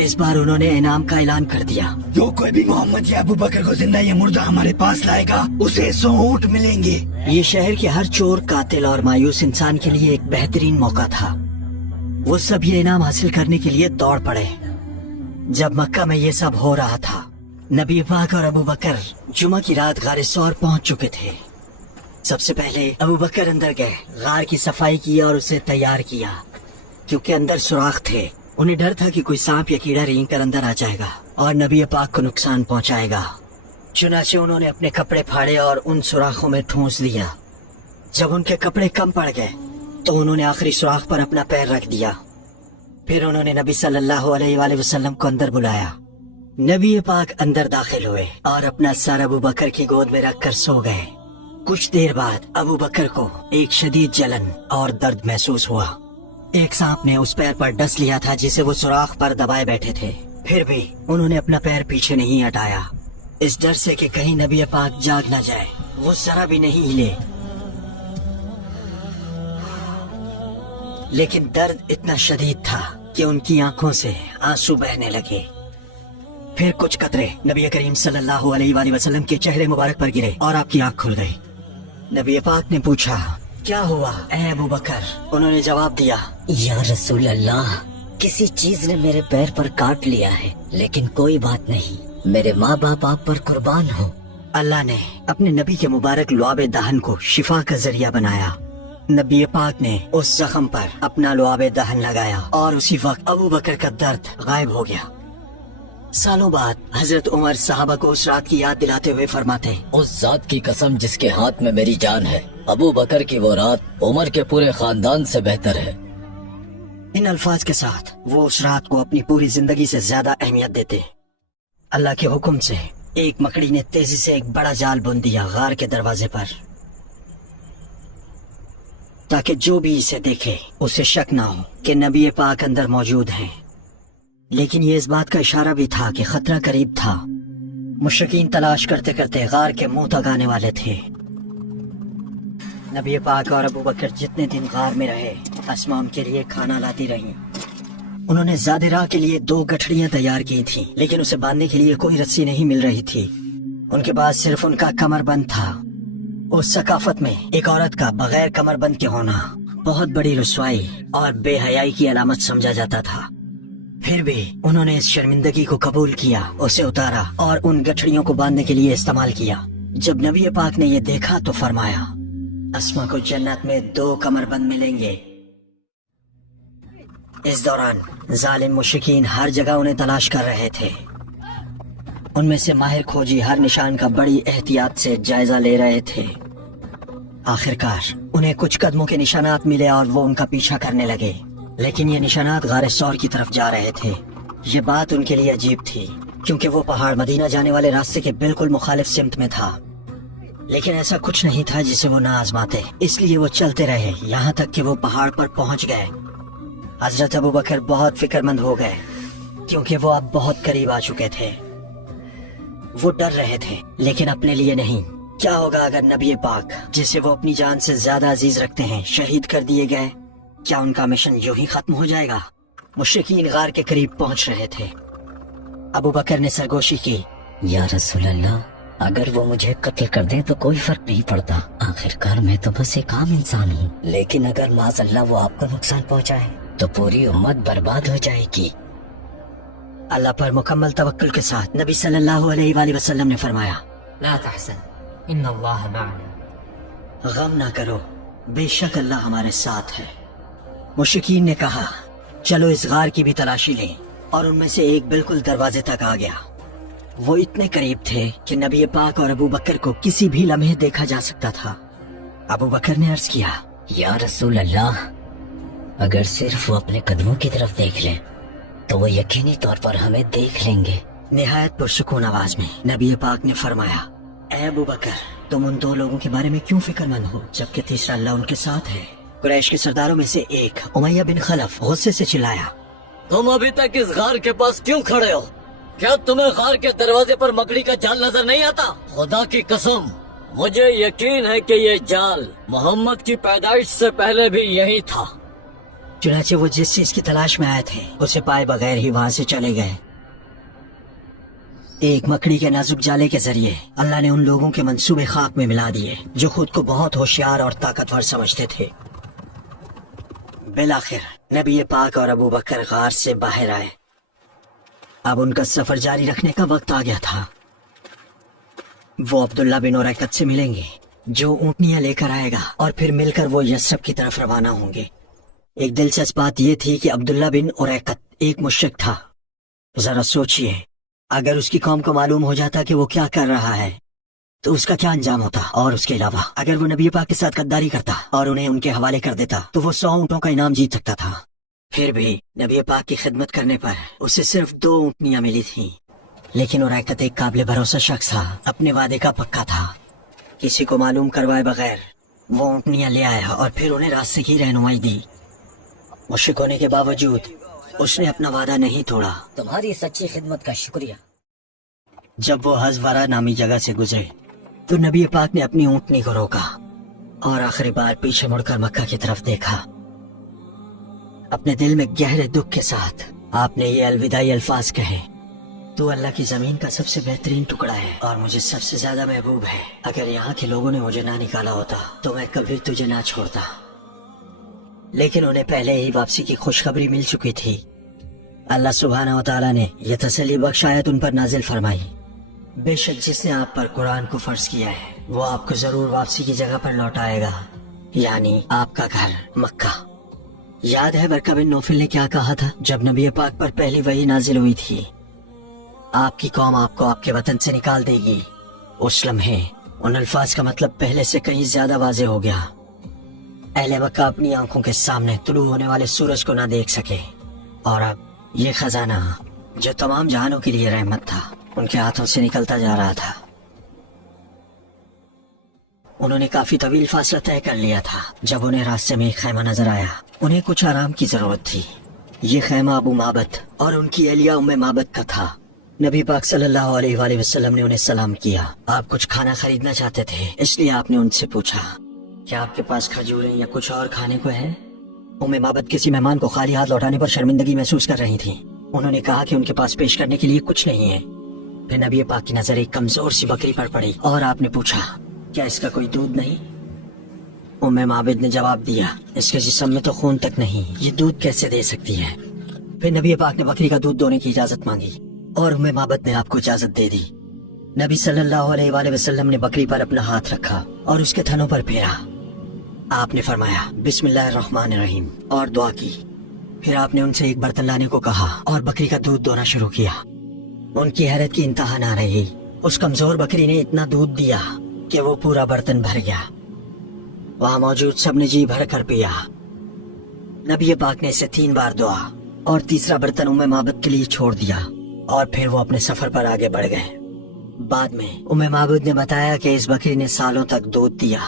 इस बार उन्होंने इनाम का ऐलान कर दिया। जो कोई भी मोहम्मद या अबू बकर को जिंदा या मुर्दा हमारे पास लाएगा उसे 100 ऊँट मिलेंगे। ये शहर के हर चोर, कातिल और मायूस इंसान के लिए एक बेहतरीन मौका था। वो सब ये इनाम हासिल करने के लिए दौड़ पड़े। जब मक्का में ये सब हो रहा था, नबी पाक और अबू बकर जुमा की रात गारे सौर पहुंच चुके थे। सबसे पहले अबू बकर अंदर गए, गार की सफाई की और उसे तैयार किया। क्योंकि अंदर सुराख थे, उन्हें डर था कि कोई सांप या कीड़ा रेंग कर अंदर आ जाएगा और नबी पाक को नुकसान पहुंचाएगा। चुनाचे उन्होंने अपने कपड़े फाड़े और उन सुराखों में ठूंस दिया। जब उनके कपड़े कम पड़ गए तो उन्होंने आखिरी सुराख पर अपना पैर रख दिया। फिर उन्होंने नबी सल्लल्लाहु अलैहि वसल्लम को अंदर बुलाया। नबी पाक अंदर दाखिल हुए और अपना सर अबू बकर की गोद में रखकर सो गए। कुछ देर बाद अबू बकर को एक शदीद जलन और दर्द महसूस हुआ। एक सांप ने उस पैर पर डस लिया था जिसे वो सुराख पर दबाए बैठे थे। फिर भी उन्होंने अपना पैर पीछे नहीं हटाया, इस डर से कि कहीं नबी पाक जाग न जाए। वो जरा भी नहीं हिले। लेकिन दर्द इतना शदीद था कि उनकी आंखों से आंसू बहने लगे। फिर कुछ कतरे नबी करीम सल्लल्लाहु अलैहि वसल्लम के चेहरे मुबारक पर गिरे और आपकी आंख खुल गई। नबी पाक ने पूछा, क्या हुआ ऐ अबू बकर? उन्होंने जवाब दिया, या रसूल अल्लाह, किसी चीज ने मेरे पैर पर काट लिया है, लेकिन कोई बात नहीं, मेरे माँ बाप आप पर कुर्बान हो। अल्लाह ने अपने नबी के मुबारक लुआब दहन को शिफा का जरिया बनाया। नबी पाक ने उस जख्म पर अपना लुआब दहन लगाया और उसी वक्त अबू बकर का दर्द गायब हो गया। सालों बाद हजरत उमर साहबा को उस रात की याद दिलाते हुए फरमाते, उस जात की कसम जिसके हाथ में मेरी जान है, अबू बकर की वो रात उमर के पूरे खानदान से बेहतर है। इन अल्फाज के साथ वो उस रात को अपनी पूरी जिंदगी से ज्यादा अहमियत देते। अल्लाह के हुक्म से एक मकड़ी ने तेजी से एक बड़ा जाल बुन दिया गार के दरवाजे पर, ताकि जो भी इसे देखे उसे शक ना हो कि नबी पाक अंदर मौजूद हैं। लेकिन ये इस बात का इशारा भी था कि खतरा करीब था। मुशरिकीन तलाश करते करते गार के मुंह तक आने वाले थे। नबी पाक और अबू बकर जितने दिन गार में रहे, अस्मा उनके लिए खाना लाती रही। उन्होंने ज़्यादा राह के लिए 2 गठड़ियां तैयार की थीं, लेकिन उसे बांधने के लिए कोई रस्सी नहीं मिल रही थी। उनके पास सिर्फ उनका कमरबंद था। उस सकाफत में एक औरत का बगैर कमरबंद के होना बहुत बड़ी रुस्वाई और बेहयाई की अलामत समझा जाता था। फिर भी उन्होंने इस शर्मिंदगी को कबूल किया, उसे उतारा और उन गठड़ियों को बांधने के लिए इस्तेमाल किया। जब नबी पाक ने ये देखा तो फरमाया, अस्मा को जन्नत में 2 कमरबंद मिलेंगे। इस दौरान जालिम मुशरिकीन हर जगह उन्हें तलाश कर रहे थे। उनमें से माहिर खोजी हर निशान का बड़ी एहतियात से जायजा ले रहे थे। आखिरकार उन्हें कुछ कदमों के निशानात मिले और वो उनका पीछा करने लगे, लेकिन ये निशानात गारे सौर की तरफ जा रहे थे। ये बात उनके लिए अजीब थी क्योंकि वो पहाड़ मदीना जाने वाले रास्ते के बिल्कुल मुखालिफ सिमत में था, लेकिन ऐसा कुछ नहीं था जिसे वो ना आजमाते। इसलिए वो चलते रहे यहाँ तक कि वो पहाड़ पर पहुँच गए। हजरत अबू बकर बहुत फिक्रमंद हो गए क्योंकि वो अब बहुत करीब आ चुके थे। वो डर रहे थे, लेकिन अपने लिए नहीं। क्या होगा अगर नबी पाक, जिसे वो अपनी जान से ज्यादा अजीज रखते हैं, शहीद कर दिए गए? क्या उनका मिशन यूं ही खत्म हो जाएगा? मुशरिकीन गार के करीब पहुंच रहे थे। अबू बकर ने सरगोशी की, या रसूल अल्लाह, अगर वो मुझे कत्ल कर दे तो कोई फर्क नहीं पड़ता, आखिरकार मैं तो बस एक आम इंसान हूँ। लेकिन अगर माज़अल्लाह वो आपको नुकसान पहुँचाए तो पूरी उम्मत बर्बाद हो जाएगी। अल्लाह पर मुकम्मल तवक्कुल के साथ नबी सल्लल्लाहु अलैहि वसल्लम ने फरमाया, ला तहसन, इन्नल्लाह मअना। गम ना करो, बेशक अल्लाह हमारे साथ है। मुशरिकीन ने कहा, चलो इस गार की भी तलाशी लें, और उनमें से एक बिल्कुल दरवाजे तक आ गया। वो इतने करीब थे कि नबी पाक और अबू बकर को किसी भी लम्हे देखा जा सकता था। अबू बकर ने अर्ज किया, या रसूल अल्लाह, अगर सिर्फ वो अपने कदमों की तरफ देख लें तो वो यकीनी तौर पर हमें देख लेंगे। निहायत पुरसुकून आवाज में नबी पाक ने फरमाया, ऐ अबू बकर, तुम उन दो लोगों के बारे में क्यों फिक्रमंद हो जबकि तीसरा अल्लाह उनके साथ है? कुरैश के सरदारों में से एक उमैया बिन खलफ गुस्से से चिल्लाया, तुम अभी तक इस गार के पास क्यों खड़े हो? क्या तुम्हें गार के दरवाजे पर मकड़ी का जाल नजर नहीं आता? खुदा की कसम, मुझे यकीन है कि ये जाल मोहम्मद की पैदाइश से पहले भी यही था। चुनाचे वो जिस चीज की तलाश में आए थे उसे पाए बगैर ही वहाँ से चले गए। एक मकड़ी के नाजुक जाले के जरिए अल्लाह ने उन लोगों के मंसूबे खाक में मिला दिए जो खुद को बहुत होशियार और ताकतवर समझते थे। बिलाखिर नबी पाक और अबू बकर गार से बाहर आए। अब उनका सफर जारी रखने का वक्त आ गया था। वो अब्दुल्ला बिन उरैकत से मिलेंगे जो ऊँटनियां लेकर आएगा, और फिर मिलकर वो यस्रब की तरफ रवाना होंगे। एक दिलचस्प बात यह थी कि अब्दुल्ला बिन उरैकत एक मुशरिक था। जरा सोचिए, अगर उसकी कौम को मालूम हो जाता कि वो क्या कर रहा है तो उसका क्या अंजाम होता। और उसके अलावा अगर वो नबी पाक के साथ गद्दारी करता और उन्हें उनके हवाले कर देता तो वो 100 ऊँटों का इनाम जीत सकता था। फिर भी नबी पाक की खिदमत करने पर उसे सिर्फ 2 ऊँटनियां मिली थीं। लेकिन उरैकत एक काबिल भरोसा शख्स था, अपने वादे का पक्का था। किसी को मालूम करवाए बगैर वो ऊँटनियां ले आया और फिर उन्हें रास्ते की रहनुमाई दी। मुश्रिक होने के बावजूद उसने अपना वादा नहीं तोड़ा। तुम्हारी सच्ची खिदमत का शुक्रिया। जब वो हज़वरा नामी जगह से गुजरे तो नबी पाक ने अपनी ऊँटनी को रोका और आखिरी बार पीछे मुड़कर मक्का की तरफ देखा। अपने दिल में गहरे दुख के साथ आपने ये अलविदाई अल्फाज कहे, तू अल्लाह की जमीन का सबसे बेहतरीन टुकड़ा है और मुझे सबसे ज्यादा महबूब है। अगर यहाँ के लोगों ने मुझे ना निकाला होता तो मैं कभी तुझे ना छोड़ता। लेकिन उन्हें पहले ही वापसी की खुशखबरी मिल चुकी थी। अल्लाह सुब्हानहू व तआला ने यह तसल्ली बख्श आयत उन पर नाजिल फरमाई, बेशक जिसने आप पर कुरान को फर्ज किया है वो आपको जरूर वापसी की जगह पर लौटाएगा, यानी आपका घर मक्का। याद है बरका बिन नौफिल ने क्या कहा था जब नबी पाक पर पहली वही नाजिल हुई थी, आपकी कौम आपको आपके वतन से निकाल देगी। उस लम्हे उन अल्फाज का मतलब पहले से कहीं ज्यादा वाज़ेह हो गया। अहले मक्का अपनी आंखों के सामने तुलू होने वाले सूरज को ना देख सके, और अब ये खजाना जो तमाम जहानों के लिए रहमत था उनके हाथों से निकलता जा रहा था। उन्होंने काफी तवील फासला तय कर लिया था जब उन्हें रास्ते में एक खैमा नजर आया। उन्हें कुछ आराम की जरूरत थी। ये खैमा अबू माबद और उनकी एलिया उम्मे माबद का था। नबी पाक सल्लल्लाहु अलैहि वसल्लम ने उन्हें सलाम किया। आप कुछ खाना खरीदना चाहते थे, इसलिए आपने उनसे पूछा, क्या आपके पास खजूरें या कुछ और खाने को है? उम्मे माबद किसी मेहमान को खाली हाथ लौटाने पर शर्मिंदगी महसूस कर रही थी। उन्होंने कहा कि उनके पास पेश करने के लिए कुछ नहीं है। फिर नबी पाक की नजर एक कमजोर सी बकरी पर पड़ी और आपने पूछा, क्या इसका कोई दूध नहीं? उम्मे माबद ने जवाब दिया, इसके जिस्म में तो खून तक नहीं, ये दूध कैसे दे सकती है? फिर नबी पाक ने बकरी का दूध दोने की इजाजत मांगी और उम्मे माबद ने आपको इजाजत दे दी। नबी सल्लल्लाहु अलैहि वसल्लम ने बकरी पर अपना हाथ रखा और उसके थनों पर फेरा। आपने फरमाया बिस्मिल्लाहिर्रहमानिर्रहीम और दुआ की। फिर आपने उनसे एक बर्तन लाने को कहा और बकरी का दूध दोना शुरू किया। उनकी हैरत की इंतहा ना रही। उस कमजोर बकरी ने इतना दूध दिया कि वो पूरा बर्तन भर गया। वहाँ मौजूद सब ने जी भर कर पिया। नबी पाक ने इसे 3 बार दुआ और तीसरा बर्तन उम्मे माबूद के लिए छोड़ दिया और फिर वो अपने सफर पर आगे बढ़ गए। बाद में उम्मे माबूद ने बताया कि इस बकरी ने सालों तक दूध दिया,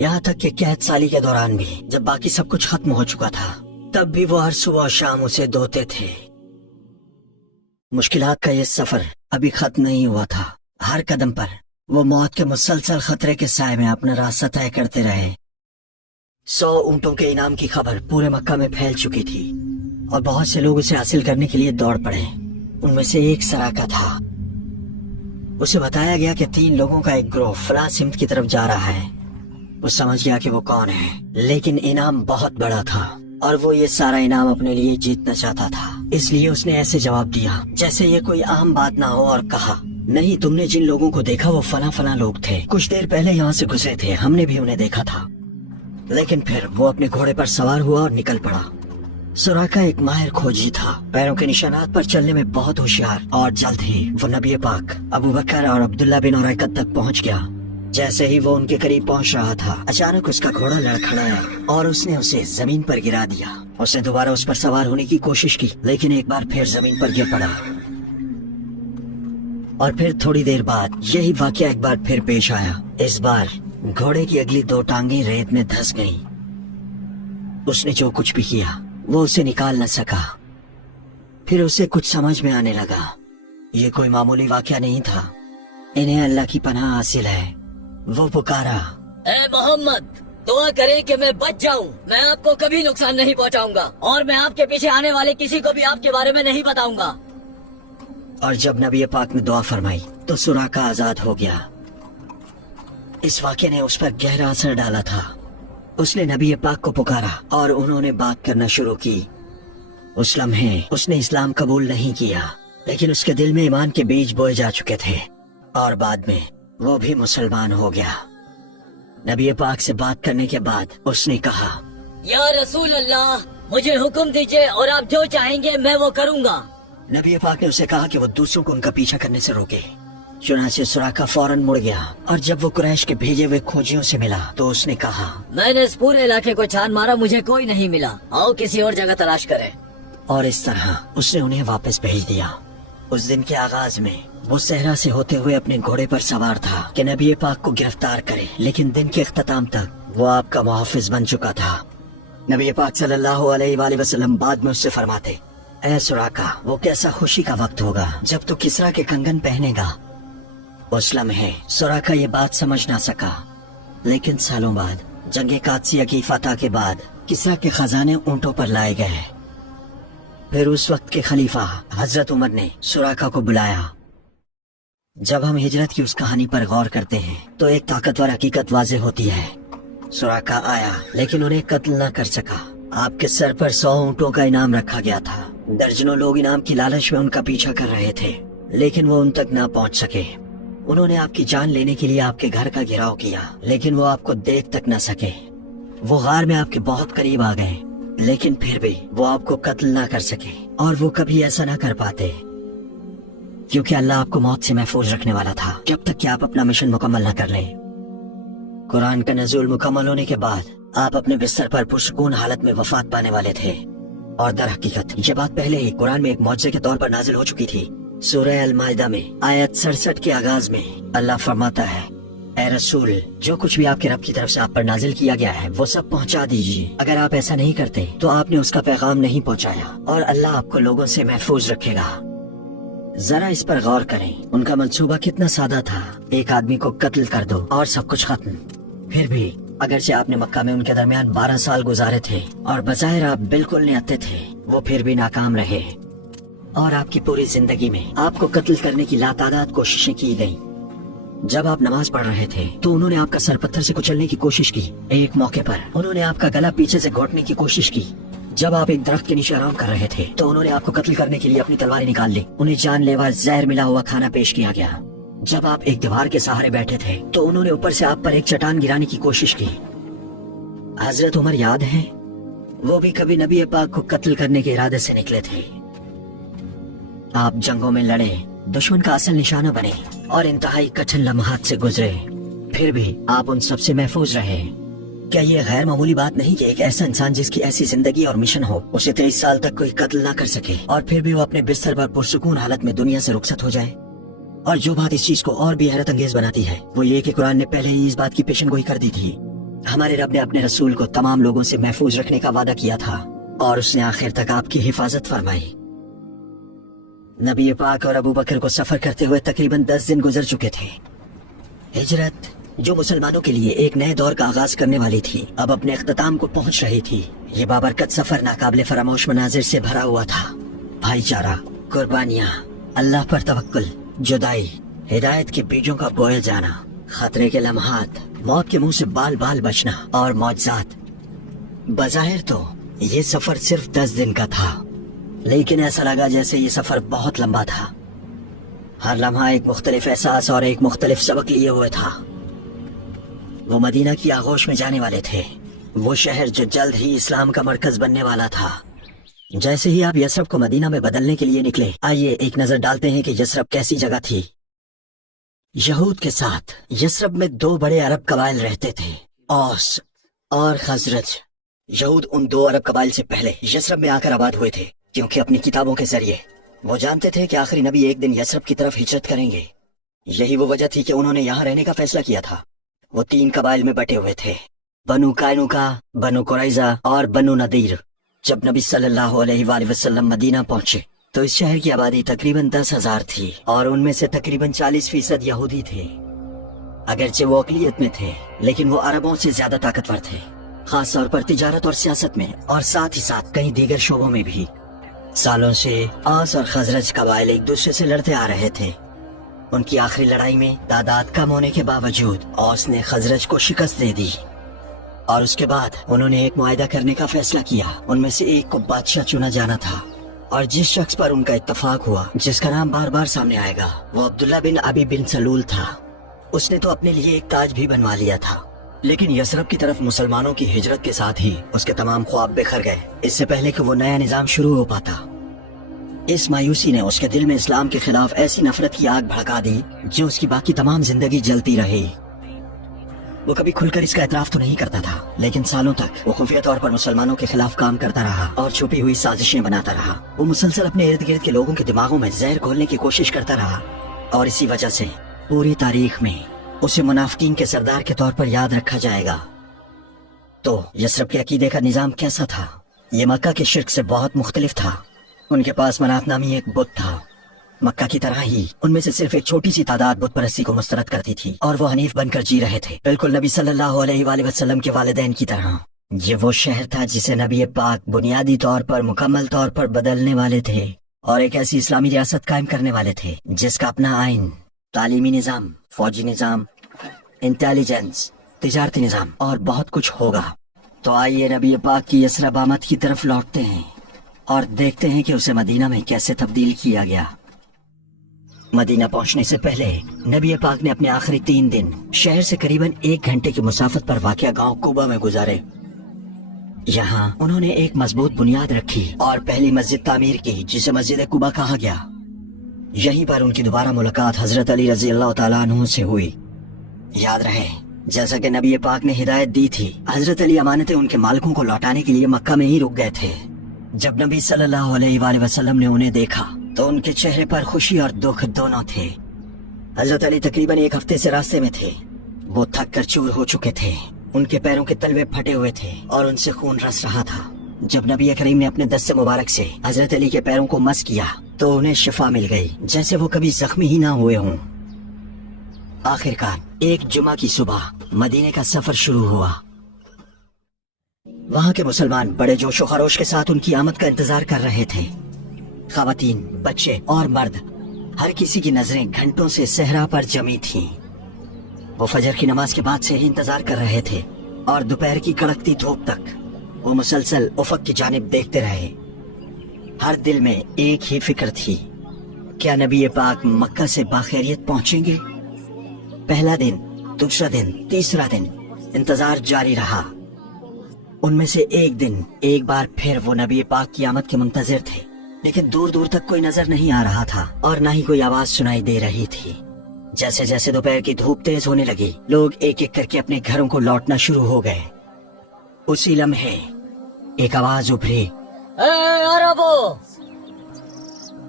यहाँ तक कि कैद साली के दौरान भी, जब बाकी सब कुछ खत्म हो चुका था, तब भी वो हर सुबह और शाम उसे धोते थे। मुश्किलात का ये सफर अभी खत्म नहीं हुआ था। हर कदम पर वो मौत के मुसलसल खतरे के साए में अपना रास्ता तय करते रहे। 100 ऊंटों के इनाम की खबर पूरे मक्का में फैल चुकी थी और बहुत से लोग उसे हासिल करने के लिए दौड़ पड़े। उनमें से एक सराका था। उसे बताया गया कि 3 लोगों का एक ग्रोह फलां सिमत की तरफ जा रहा है। वो समझ गया कि वो कौन है, लेकिन इनाम बहुत बड़ा था और वो ये सारा इनाम अपने लिए जीतना चाहता था। इसलिए उसने ऐसे जवाब दिया जैसे ये कोई आम बात ना हो और कहा, नहीं, तुमने जिन लोगों को देखा वो फला लोग थे, कुछ देर पहले यहाँ से गुजरे थे, हमने भी उन्हें देखा था। लेकिन फिर वो अपने घोड़े पर सवार हुआ और निकल पड़ा। सुराका एक माहिर खोजी था, पैरों के निशानात पर चलने में बहुत होशियार, और जल्द ही वो नबी पाक, अबू बकर और अब्दुल्ला बिन उरैकत तक पहुँच गया। जैसे ही वो उनके करीब पहुंच रहा था, अचानक उसका घोड़ा लड़खड़ाया और उसने उसे जमीन पर गिरा दिया। उसने दोबारा उस पर सवार होने की कोशिश की, लेकिन एक बार फिर जमीन पर गिर पड़ा। और फिर थोड़ी देर बाद यही वाकया एक बार फिर पेश आया। इस बार घोड़े की अगली 2 टांगें रेत में धंस गईं। उसने जो कुछ भी किया वो उसे निकाल न सका। फिर उसे कुछ समझ में आने लगा, ये कोई मामूली वाकया नहीं था, इन्हें अल्लाह की पनाह हासिल है। वो पुकारा, ए मोहम्मद, दुआ करें कि मैं बच जाऊं। मैं आपको कभी नुकसान नहीं पहुंचाऊंगा और मैं आपके पीछे आने वाले किसी को भी आपके बारे में नहीं बताऊंगा। और जब नबी पाक ने दुआ फरमाई तो सुराका आजाद हो गया। इस वाक़े ने उस पर गहरा असर डाला था। उसने नबी पाक को पुकारा और उन्होंने बात करना शुरू की। उस लम्हे उसने इस्लाम कबूल नहीं किया, लेकिन उसके दिल में ईमान के बीज बोए जा चुके थे और बाद में वो भी मुसलमान हो गया। नबी पाक से बात करने के बाद उसने कहा, या रसूल अल्लाह, मुझे हुक्म दीजिए और आप जो चाहेंगे मैं वो करूँगा। नबी पाक ने उसे कहा कि वो दूसरों को उनका पीछा करने से रोके। चुनाचे सुराका फौरन मुड़ गया और जब वो कुरैश के भेजे हुए खोजियों से मिला तो उसने कहा, मैंने इस पूरे इलाके को छान मारा, मुझे कोई नहीं मिला, आओ किसी और जगह तलाश करें। और इस तरह उसने उन्हें वापस भेज दिया। उस दिन के आगाज में वो सहरा से होते हुए अपने घोड़े पर सवार था कि नबी पाक को गिरफ्तार करे, लेकिन दिन के इख्तिताम तक वो आपका मुहाफिज बन चुका था। नबी पाक सल्लल्लाहु अलैहि वसल्लम बाद में उससे फरमाते, ऐ सुराका, वो कैसा खुशी का वक्त होगा जब तू किसरा के कंगन पहनेगा। उस लम्हे सुराका ये बात समझ ना सका, लेकिन सालों बाद जंगे कादसिया की फतह के बाद किसरा के खजाने ऊंटों पर लाए गए। फिर उस वक्त के खलीफा हजरत उमर ने सुराका को बुलाया। जब हम हिजरत की उस कहानी पर गौर करते हैं तो एक ताकतवर हकीकत वाज़ेह होती है। सुराका आया लेकिन उन्हें कत्ल न कर सका। आपके सर पर 100 ऊंटों का इनाम रखा गया था। दर्जनों लोग इनाम की लालच में उनका पीछा कर रहे थे, लेकिन वो उन तक न पहुंच सके। उन्होंने आपकी जान लेने के लिए आपके घर का घेराव किया, लेकिन वो आपको देख तक न सके। वो गार में आपके बहुत करीब आ गए, लेकिन फिर भी वो आपको कत्ल ना कर सके, और वो कभी ऐसा ना कर पाते क्योंकि अल्लाह आपको मौत से महफूज रखने वाला था जब तक कि आप अपना मिशन मुकम्मल ना कर लें। कुरान का नज़ूल मुकम्मल होने के बाद आप अपने बिस्तर पर पुरसुकून हालत में वफात पाने वाले थे, और दर हकीकत ये बात पहले ही कुरान में एक मौजज़े के तौर पर नाजिल हो चुकी थी। सूरह अल माइदा में आयत 67 के आगाज में अल्लाह फरमाता है, ऐ रसूल, जो कुछ भी आपके रब की तरफ से आप पर नाजिल किया गया है वो सब पहुंचा दीजिए। अगर आप ऐसा नहीं करते तो आपने उसका पैगाम नहीं पहुंचाया और अल्लाह आपको लोगों से महफूज रखेगा। जरा इस पर गौर करें, उनका मंसूबा कितना सादा था, एक आदमी को कत्ल कर दो और सब कुछ खत्म। फिर भी अगरचे आपने मक्का में उनके दरमियान 12 साल गुजारे थे और बज़ाहिर आप बिल्कुल नियत्ते थे, वो फिर भी नाकाम रहे और आपकी पूरी जिंदगी में आपको कत्ल करने की लातादाद कोशिशें की गयी। जब आप नमाज पढ़ रहे थे तो उन्होंने आपका सर पत्थर से कुचलने की कोशिश की। एक मौके पर उन्होंने आपका गला पीछे से घोटने की कोशिश की। जब आप एक दरख्त के नीचे आराम कर रहे थे तो उन्होंने आपको कत्ल करने के लिए अपनी तलवारें निकाल ली। उन्हें जानलेवा जहर मिला हुआ खाना पेश किया गया। जब आप एक दीवार के सहारे बैठे थे तो उन्होंने ऊपर से आप पर एक चट्टान गिराने की कोशिश की। हजरत उमर याद है, वो भी कभी नबी पाक को कत्ल करने के इरादे से निकले थे। आप जंगों में लड़े, दुश्मन का असल निशाना बने और इंतहाई कठिन लम्हात से गुजरे, फिर भी आप उन सब से महफूज रहे। क्या ये गैर मामूली बात नहीं कि एक ऐसा इंसान जिसकी ऐसी जिंदगी और मिशन हो उसे 23 साल तक कोई कत्ल ना कर सके और फिर भी वो अपने बिस्तर पर पुरसुकून हालत में दुनिया से रुखसत हो जाए। और जो बात इस चीज को और भी हैरत अंगेज बनाती है वो ये कि कुरान ने पहले ही इस बात की पेशनगोई कर दी थी। हमारे रब ने अपने रसूल को तमाम लोगों से महफूज रखने का वादा किया था और उसने आखिर तक आपकी हिफाजत फरमाई। नबी पाक और अबू बकर को सफर करते हुए तकरीबन 10 दिन गुजर चुके थे। हिजरत जो मुसलमानों के लिए एक नए दौर का आगाज करने वाली थी अब अपने अख्ताम को पहुंच रही थी। ये बाबरकत सफर नाकाबिले फरामोश मनाजिर से भरा हुआ था। भाईचारा, कुर्बानियां, अल्लाह पर तवक्कुल, जुदाई, हिदायत के बीजों का बोया जाना, खतरे के लम्हात, मौत के मुंह से बाल बाल बचना और मौजज़ात। बज़ाहिर तो ये सफर सिर्फ 10 दिन का था, लेकिन ऐसा लगा जैसे ये सफर बहुत लंबा था। हर लम्हा एक मुख्तलिफ एहसास और एक मुख्तलिफ सबक लिए हुए था। वो मदीना की आगोश में जाने वाले थे, वो शहर जो जल्द ही इस्लाम का मरकज बनने वाला था। जैसे ही आप यसरब को मदीना में बदलने के लिए निकले, आइए एक नजर डालते हैं कि यसरब कैसी जगह थी। यहूद के साथ यसरब में 2 बड़े अरब कबाइल रहते थे, औस और खजरज। यहूद उन 2 अरब कबाइल से पहले यसरब में आकर आबाद हुए थे, क्योंकि अपनी किताबों के जरिए वो जानते थे कि आखिरी नबी एक दिन यसरब की तरफ हिजरत करेंगे। यही वो वजह थी कि उन्होंने यहाँ रहने का फैसला किया था। वो 3 कबाइल में बटे हुए थे, बनु कायनुका, बनु कुरैजा और बनु नदीर। जब नबी सल्लल्लाहु अलैहि वसल्लम मदीना पहुंचे तो इस शहर की आबादी तकरीबन 10,000 थी और उनमें से तकरीबन 40% यहूदी थे। अगरचे वो अकलियत में थे, लेकिन वो अरबों से ज्यादा ताकतवर थे, खास तौर पर तिजारत और सियासत में, और साथ ही साथ कई दीगर शोबों में भी। सालों से औस और खजरज कबाइल एक दूसरे से लड़ते आ रहे थे। उनकी आखिरी लड़ाई में तादाद कम होने के बावजूद औस ने खजरज को शिकस्त दे दी और उसके बाद उन्होंने एक मुआहदा करने का फैसला किया। उनमें से एक को बादशाह चुना जाना था और जिस शख्स पर उनका इत्तफाक हुआ, जिसका नाम बार बार सामने आएगा, वो अब्दुल्ला बिन अबी बिन सलूल था। उसने तो अपने लिए एक ताज भी बनवा लिया था, लेकिन यसरब की तरफ मुसलमानों की हिजरत के साथ ही उसके तमाम ख्वाब बिखर गए, इससे पहले कि वो नया निजाम शुरू हो पाता। इस मायूसी ने उसके दिल में इस्लाम के खिलाफ ऐसी नफरत की आग भड़का दी जो उसकी बाकी तमाम जिंदगी जलती रही। वो कभी खुलकर इसका एतराफ तो नहीं करता था, लेकिन सालों तक वो खुफिया तौर पर मुसलमानों के खिलाफ काम करता रहा और छुपी हुई साजिशें बनाता रहा। वो मुसलसल अपने इर्द गिर्द के लोगों के दिमागों में जहर घोलने की कोशिश करता रहा और इसी वजह से पूरी तारीख में उसे मुनाफिकीन के सरदार के तौर पर याद रखा जाएगा। तो यसरब के अकीदे का निजाम कैसा था? ये मक्का के शिर्क से बहुत मुख्तलिफ था। उनके पास मनात नामी एक बुत था। मक्का की तरह ही उनमें से सिर्फ एक छोटी सी तादाद बुत परस्ती को मुस्तरद करती थी और वो हनीफ बनकर जी रहे थे, बिल्कुल नबी सल्लल्लाहु अलैहि वसल्लम के वालिदैन की तरह। ये वो शहर था जिसे नबी पाक बुनियादी तौर पर, मुकम्मल तौर पर बदलने वाले थे और एक ऐसी इस्लामी रियासत कायम करने वाले थे जिसका अपना आइन, तालीमी निजाम, फौजी निजाम, इंटेलिजेंस, तिजारती निजाम और बहुत कुछ होगा। तो आइए नबी पाक की यसरब आमद की तरफ लौटते हैं और देखते हैं कि उसे मदीना में कैसे तब्दील किया गया। मदीना पहुंचने से पहले नबी पाक ने अपने आखिरी 3 दिन शहर से करीबन 1 घंटे की मुसाफत पर वाक़िया गांव कुबा में गुजारे। यहाँ उन्होंने एक मजबूत बुनियाद रखी और पहली मस्जिद तामीर की, जिसे मस्जिद कुबा कहा गया। यहीं पर उनकी दोबारा मुलाकात हजरत अली रजी अल्लाह तआला अन्हु से हुई। याद रहे, जैसा कि नबी पाक ने हिदायत दी थी, हजरत अली अमानतें उनके मालिकों को लौटाने के लिए मक्का में ही रुक गए थे। जब नबी सल्लल्लाहु अलैहि वसल्लम ने उन्हें देखा तो उनके चेहरे पर खुशी और दुख दोनों थे। हजरत अली तकरीबन 1 हफ्ते से रास्ते में थे। वो थक कर चूर हो चुके थे, उनके पैरों के तलवे फटे हुए थे और उनसे खून रस रहा था। जब नबी करीम ने अपने दस्ते मुबारक से हजरत अली के पैरों को मस किया तो उन्हें शिफा मिल गई, जैसे वो कभी जख्मी ही ना हुए हों। आखिरकार एक जुमा की सुबह मदीने का सफर शुरू हुआ। वहाँ के मुसलमान बड़े जोशो खरोश के साथ उनकी आमद का इंतजार कर रहे थे। ख़वातीन, बच्चे और मर्द, हर किसी की नजरें घंटों से सहरा पर जमी थीं। वो फजर की नमाज के बाद से ही इंतजार कर रहे थे और दोपहर की कड़कती धूप तक वो मुसलसल उफक की जानिब देखते रहे। हर दिल में एक ही फिक्र थी, क्या नबी पाक मक्का से बाखैरियत पहुंचेंगे? पहला दिन, दूसरा दिन, तीसरा दिन इंतजार जारी रहा। उनमें से एक दिन एक बार फिर वो नबी पाक की आमद के मुंतजिर थे, लेकिन दूर दूर तक कोई नजर नहीं आ रहा था और न ही कोई आवाज सुनाई दे रही थी। जैसे जैसे दोपहर की धूप तेज होने लगी, लोग एक एक करके अपने घरों को लौटना शुरू हो गए। उसी लम्हे एक आवाज उभरी। ए अरबों,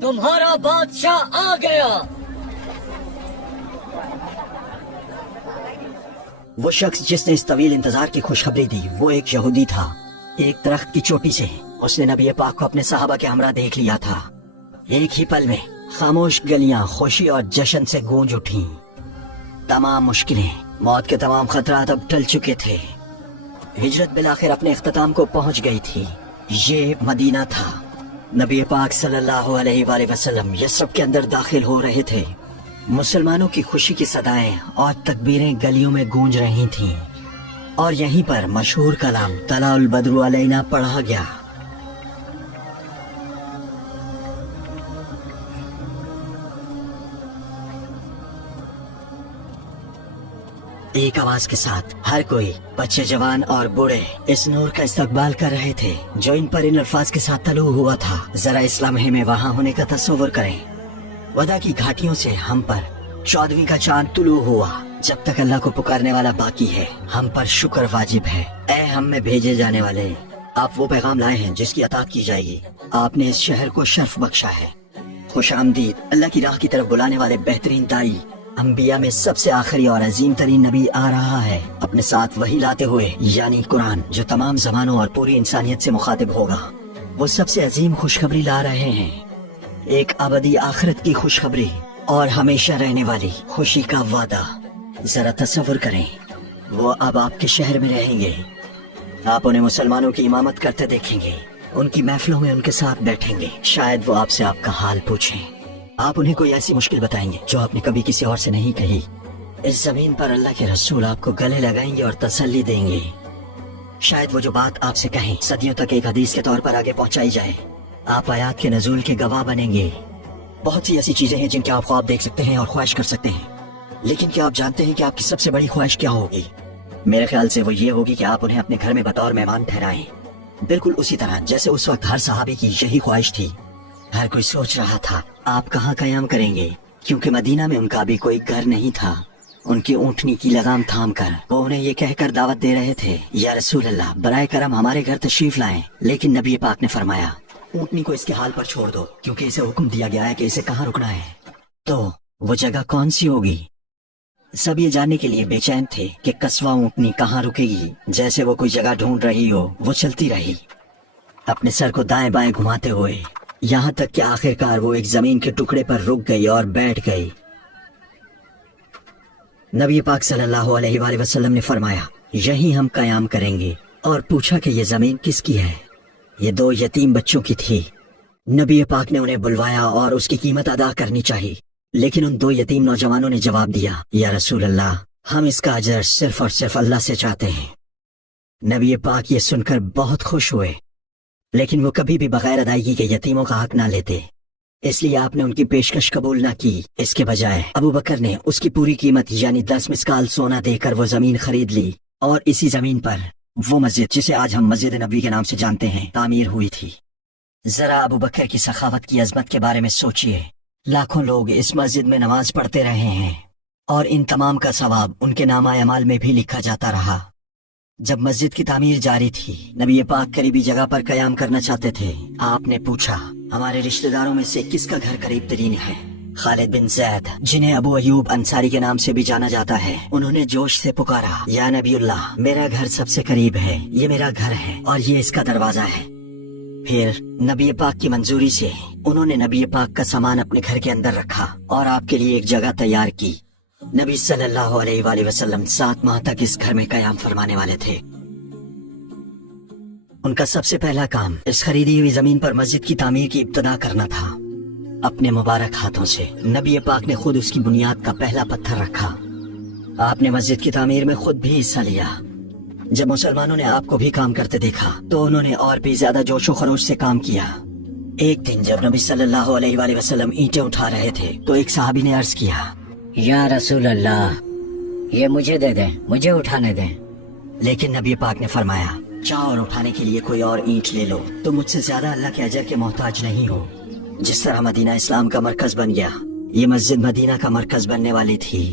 तुम्हारा बादशाह आ गया। वो शख्स जिसने इस तवील इंतजार की खुशखबरी दी वो एक यहूदी था। एक दरख्त की चोटी से उसने नबी पाक को अपने सहाबा के हमरा देख लिया था। एक ही पल में खामोश गलियां खुशी और जश्न से गूंज उठी। तमाम मुश्किलें, मौत के तमाम खतरात अब टल चुके थे। हिजरत बिलाखिर अपने इख्तिताम को पहुंच गई थी। ये मदीना था। नबी पाक सल्लल्लाहु अलैहि वसल्लम यस्रब के अंदर दाखिल हो रहे थे। मुसलमानों की खुशी की सदाएं और तकबीरें गलियों में गूंज रही थीं। और यहीं पर मशहूर कलाम तलाउल बद्रु अलैना पढ़ा गया। एक आवाज के साथ हर कोई, बच्चे, जवान और बूढ़े, इस नूर का इस्तकबाल कर रहे थे जो इन पर इन अल्फाज के साथ तलू हुआ था। जरा इस लम्हे में वहाँ होने का तस्वुर करें। वदा की घाटियों से हम पर 14वीं का चांद तुलू हुआ। जब तक अल्लाह को पुकारने वाला बाकी है, हम पर शुक्र वाजिब है। ऐ हम में भेजे जाने वाले, आप वो पैगाम लाए हैं जिसकी अतात की जाएगी। आपने इस शहर को शर्फ बख्शा है। खुश आमदीद, अल्लाह की राह की तरफ बुलाने वाले बेहतरीन दाई, अंबिया में सबसे आखिरी और अजीम तरीन नबी आ रहा है, अपने साथ वही लाते हुए, यानी कुरान, जो तमाम जमानों और पूरी इंसानियत से मुखातिब होगा। वो सबसे अजीम खुशखबरी ला रहे हैं, एक अबदी आखिरत की खुशखबरी और हमेशा रहने वाली खुशी का वादा। जरा तस्वुर करें, वो अब आपके शहर में रहेंगे। आप उन्हें मुसलमानों की इमामत करते देखेंगे, उनकी महफिलों में उनके साथ बैठेंगे। शायद वो आपसे आपका हाल पूछें। आप उन्हें कोई ऐसी मुश्किल बताएंगे जो आपने कभी किसी और से नहीं कही। इस जमीन पर अल्लाह के रसूल आपको गले लगाएंगे और तसल्ली देंगे। शायद वो जो बात आपसे कहें सदियों तक एक हदीस के तौर पर आगे पहुंचाई जाए। आप आयात के नजूल के गवाह बनेंगे। बहुत सी ऐसी चीजें हैं जिनके आप ख्वाब देख सकते हैं और ख्वाहिश कर सकते हैं, लेकिन क्या आप जानते हैं कि आपकी सबसे बड़ी ख्वाहिश क्या होगी? मेरे ख्याल से वो ये होगी कि आप उन्हें अपने घर में बतौर मेहमान ठहराएं, बिल्कुल उसी तरह जैसे उस वक्त हर सहाबी की यही ख्वाहिश थी। हर कोई सोच रहा था आप कहाँ कयाम करेंगे, क्योंकि मदीना में उनका भी कोई घर नहीं था। उनकी ऊँटनी की लगाम थाम कर वो उन्हें ये कहकर दावत दे रहे थे, या रसूल अल्लाह, बराए करम हमारे घर तशरीफ लाएं। लेकिन नबी पाक ने फरमाया, ऊँटनी को इसके हाल पर छोड़ दो, क्योंकि इसे हुक्म दिया गया है कि इसे कहाँ रुकना है। तो वो जगह कौन सी होगी? सब ये जानने के लिए बेचैन थे कि कस्वा ऊँटनी कहाँ रुकेगी। जैसे वो कोई जगह ढूंढ रही हो, वो चलती रही, अपने सर को दाएं बाएं घुमाते हुए, यहाँ तक कि आखिरकार वो एक जमीन के टुकड़े पर रुक गई और बैठ गई। नबी पाक सल्लल्लाहु अलैहि वसल्लम ने फरमाया, यही हम कयाम करेंगे। और पूछा कि ये जमीन किसकी है? ये दो यतीम बच्चों की थी। नबी पाक ने उन्हें बुलवाया और उसकी कीमत अदा करनी चाहिए। लेकिन उन दो यतीम नौजवानों ने जवाब दिया, या रसूल अल्लाह, हम इसका अजर सिर्फ और सिर्फ अल्लाह से चाहते हैं। नबी पाक ये सुनकर बहुत खुश हुए, लेकिन वो कभी भी बगैर अदायगी के यतीमों का हक ना लेते, इसलिए आपने उनकी पेशकश कबूल ना की। इसके बजाय अबू बकर ने उसकी पूरी कीमत यानी 10 मिस्काल सोना देकर वो जमीन खरीद ली, और इसी जमीन पर वो मस्जिद, जिसे आज हम मस्जिद नबी के नाम से जानते हैं, तामीर हुई थी। जरा अबू बकर की सखावत की अजमत के बारे में सोचिए। लाखों लोग इस मस्जिद में नमाज पढ़ते रहे हैं और इन तमाम का सवाब उनके नामा अमाल में भी लिखा जाता रहा। जब मस्जिद की तामीर जारी थी, नबी पाक करीबी जगह पर कयाम करना चाहते थे। आपने पूछा, हमारे रिश्तेदारों में से किसका घर करीब तरीन है? खालिद बिन जैद, जिन्हें अबू अयूब अंसारी के नाम से भी जाना जाता है, उन्होंने जोश से पुकारा, या नबीउल्लाह, मेरा घर सबसे करीब है, ये मेरा घर है और ये इसका दरवाजा है। फिर नबी पाक की मंजूरी से उन्होंने नबी पाक का सामान अपने घर के अंदर रखा और आपके लिए एक जगह तैयार की। नबी सल्लल्लाहु अलैहि वसल्लम 7 माह तक इस घर में कयाम फरमाने वाले थे। उनका सबसे पहला काम इस खरीदी हुई जमीन पर मस्जिद की तामीर की इब्तिदा करना था। अपने मुबारक हाथों से नबी पाक ने खुद उसकी बुनियाद का पहला पत्थर रखा। आपने मस्जिद की तामीर में खुद भी हिस्सा लिया। जब मुसलमानों ने आपको भी काम करते देखा तो उन्होंने और भी ज्यादा जोशो खरोश से काम किया। एक दिन जब नबी सल्लल्लाहु अलैहि वसल्लम ईंटें उठा रहे थे तो एक सहाबी ने अर्ज किया, या रसूल अल्लाह, ये मुझे दे दें, मुझे उठाने दें। लेकिन नबी पाक ने फरमाया, चाहो और उठाने के लिए कोई और ईंट ले लो, तो मुझसे ज्यादा अल्लाह के अजर के मोहताज नहीं हो। जिस तरह मदीना इस्लाम का मरकज बन गया, ये मस्जिद मदीना का मरकज बनने वाली थी।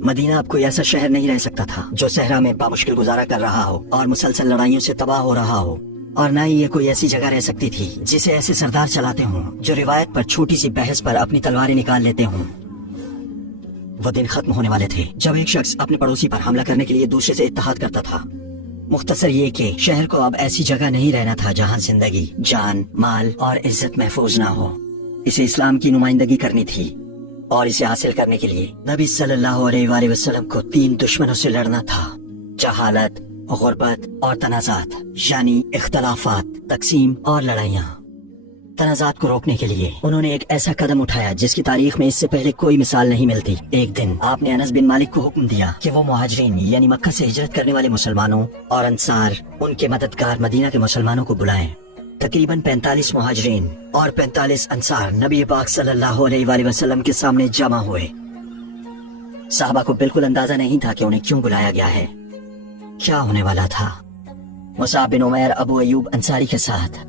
मदीना अब कोई ऐसा शहर नहीं रह सकता था जो सहरा में बामुश्किल गुजारा कर रहा हो और मुसलसल लड़ाइयों से तबाह हो रहा हो, और न ही ये कोई ऐसी जगह रह सकती थी जिसे ऐसे सरदार चलाते हों जो रिवायत पर छोटी सी बहस पर अपनी तलवारें निकाल लेते हों। वो दिन खत्म होने वाले थे जब एक शख्स अपने पड़ोसी पर हमला करने के लिए दूसरे से इत्तेहाद करता था। मुख्तसर ये कि शहर को अब ऐसी जगह नहीं रहना था जहाँ जिंदगी, जान, माल और इज्जत महफूज ना हो। इसे इस्लाम की नुमाइंदगी करनी थी और इसे हासिल करने के लिए नबी सल्लल्लाहु अलैहि वसल्लम को 3 दुश्मनों से लड़ना था: जहालत, गुर्बत और तनाज़ात, यानी इख्तलाफात, तकसीम और लड़ाइयाँ। तनाज़ात को रोकने के लिए उन्होंने एक ऐसा कदम उठाया जिसकी तारीख में इससे पहले कोई मिसाल नहीं मिलती। एक दिन आपने अनस बिन मालिक को हुक्म दिया कि वो मुहाजिरीन यानी मक्का से हिजरत करने वाले मुसलमानों और अंसार, उनके मददगार मदीना के मुसलमानों को बुलाएं। तकरीबन 45 मुहाजिरीन और 45 अंसार नबी पाक सल्लल्लाहु अलैहि वसल्लम के सामने जमा हुए। साहबा को बिल्कुल अंदाजा नहीं था कि उन्हें क्यों बुलाया गया है, क्या होने वाला था। मुसाब बिन उमैर अबू अयूब अंसारी के साथ,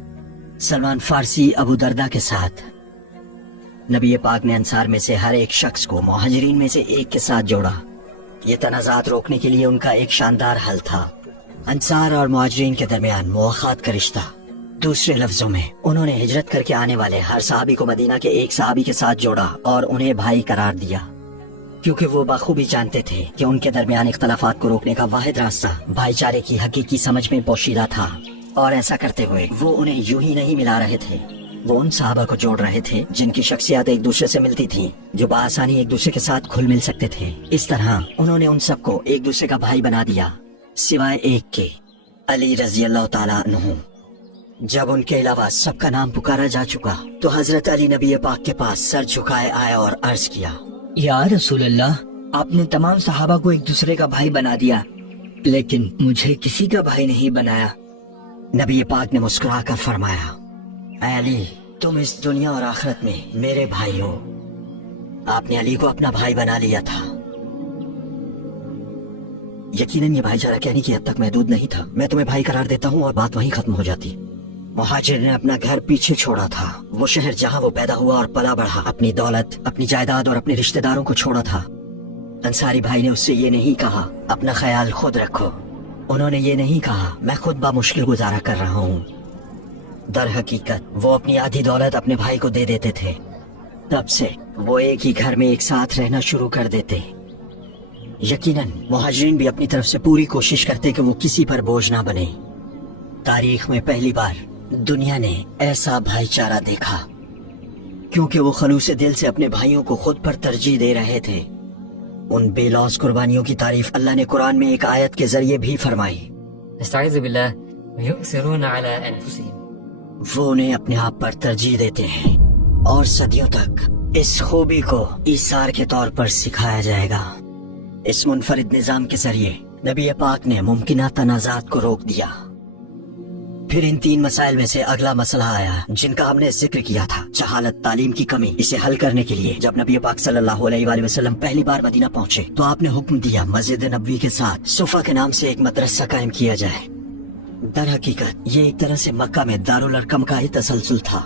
सलमान फारसी अबू दरदा के साथ। नबी पाक ने अंसार में से हर एक शख्स को मुहाजिरीन में से एक के साथ जोड़ा। ये तनाज़ात रोकने के लिए उनका एक शानदार हल था, अंसार और मुहाजिरीन के दरमियान मुआखात का रिश्ता। दूसरे लफ्जों में उन्होंने हिजरत करके आने वाले हर सहाबी को मदीना के एक सहाबी के साथ जोड़ा और उन्हें भाई करार दिया, क्योंकि वो बखूबी जानते थे कि उनके दरमियान इख्तलाफात को रोकने का वाहिद रास्ता भाईचारे की हकीकी समझ में पोशीदा था। और ऐसा करते हुए वो उन्हें यूं ही नहीं मिला रहे थे, वो उन सहाबा को जोड़ रहे थे जिनकी शख्सियत एक दूसरे से मिलती थी, जो बआसानी एक दूसरे के साथ घुल मिल सकते थे। इस तरह उन्होंने उन सबको एक दूसरे का भाई बना दिया, सिवाय एक के, अली रजी अल्लाह ताला अन्हु। जब उनके अलावा सबका नाम पुकारा जा चुका तो हजरत अली नबी पाक के पास सर झुकाए आए और अर्ज किया, या रसूल अल्लाह, आपने तमाम सहाबा को एक दूसरे का भाई बना दिया, लेकिन मुझे किसी का भाई नहीं बनाया। नबी पाक ने मुस्कुरा कर फरमाया, ऐ अली, तुम इस दुनिया और आखिरत में मेरे भाई हो। आपने अली को अपना भाई बना लिया था। यकीनन ये भाईचारा कहने की हद तक महदूद नहीं था। मैं तुम्हें भाई करार देता हूँ और बात वहीं खत्म हो जाती। मुहाजिर ने अपना घर पीछे छोड़ा था, वो शहर जहाँ वो पैदा हुआ और पला बढ़ा, अपनी दौलत, अपनी जायदाद और अपने रिश्तेदारों को छोड़ा था। अंसारी भाई ने उससे ये नहीं कहा अपना ख्याल खुद रखो, उन्होंने ये नहीं कहा मैं खुद बामुश्किल गुजारा कर रहा हूँ। दर हकीकत वो अपनी आधी दौलत अपने भाई को दे देते थे। तब से वो एक ही घर में एक साथ रहना शुरू कर देते। यकीनन मुहाजिरीन भी अपनी तरफ से पूरी कोशिश करते कि वो किसी पर बोझ ना बने। तारीख में पहली बार दुनिया ने ऐसा भाईचारा देखा, क्योंकि वो खलूस दिल से अपने भाइयों को खुद पर तरजीह दे रहे थे। उन बेलौस कुर्बानियों की तारीफ अल्लाह ने कुरान में एक आयत के जरिए भी फरमाई। नस्तईज़ु बिल्लाह व युसिरून अला अनफुसिहिम। वो उन्हें अपने आप पर तरजीह देते हैं और सदियों तक इस खूबी को ईसार के तौर पर सिखाया जाएगा। इस मुनफरिद निजाम के जरिए नबी पाक ने मुमकिन तनाज़ात को रोक दिया। फिर इन 3 मसाइल में से अगला मसला आया जिनका हमने जिक्र किया था, जहालत, तालीम की कमी। इसे हल करने के लिए जब नबी पाक सल्लल्लाहु अलैहि वसल्लम पहली बार मदीना पहुंचे तो आपने हुक्म दिया मस्जिद नबवी के साथ सुफा के नाम से एक मदरसा कायम किया जाए। दर हकीकत ये एक तरह से मक्का में दारुल अरकम का ही तसलसल था।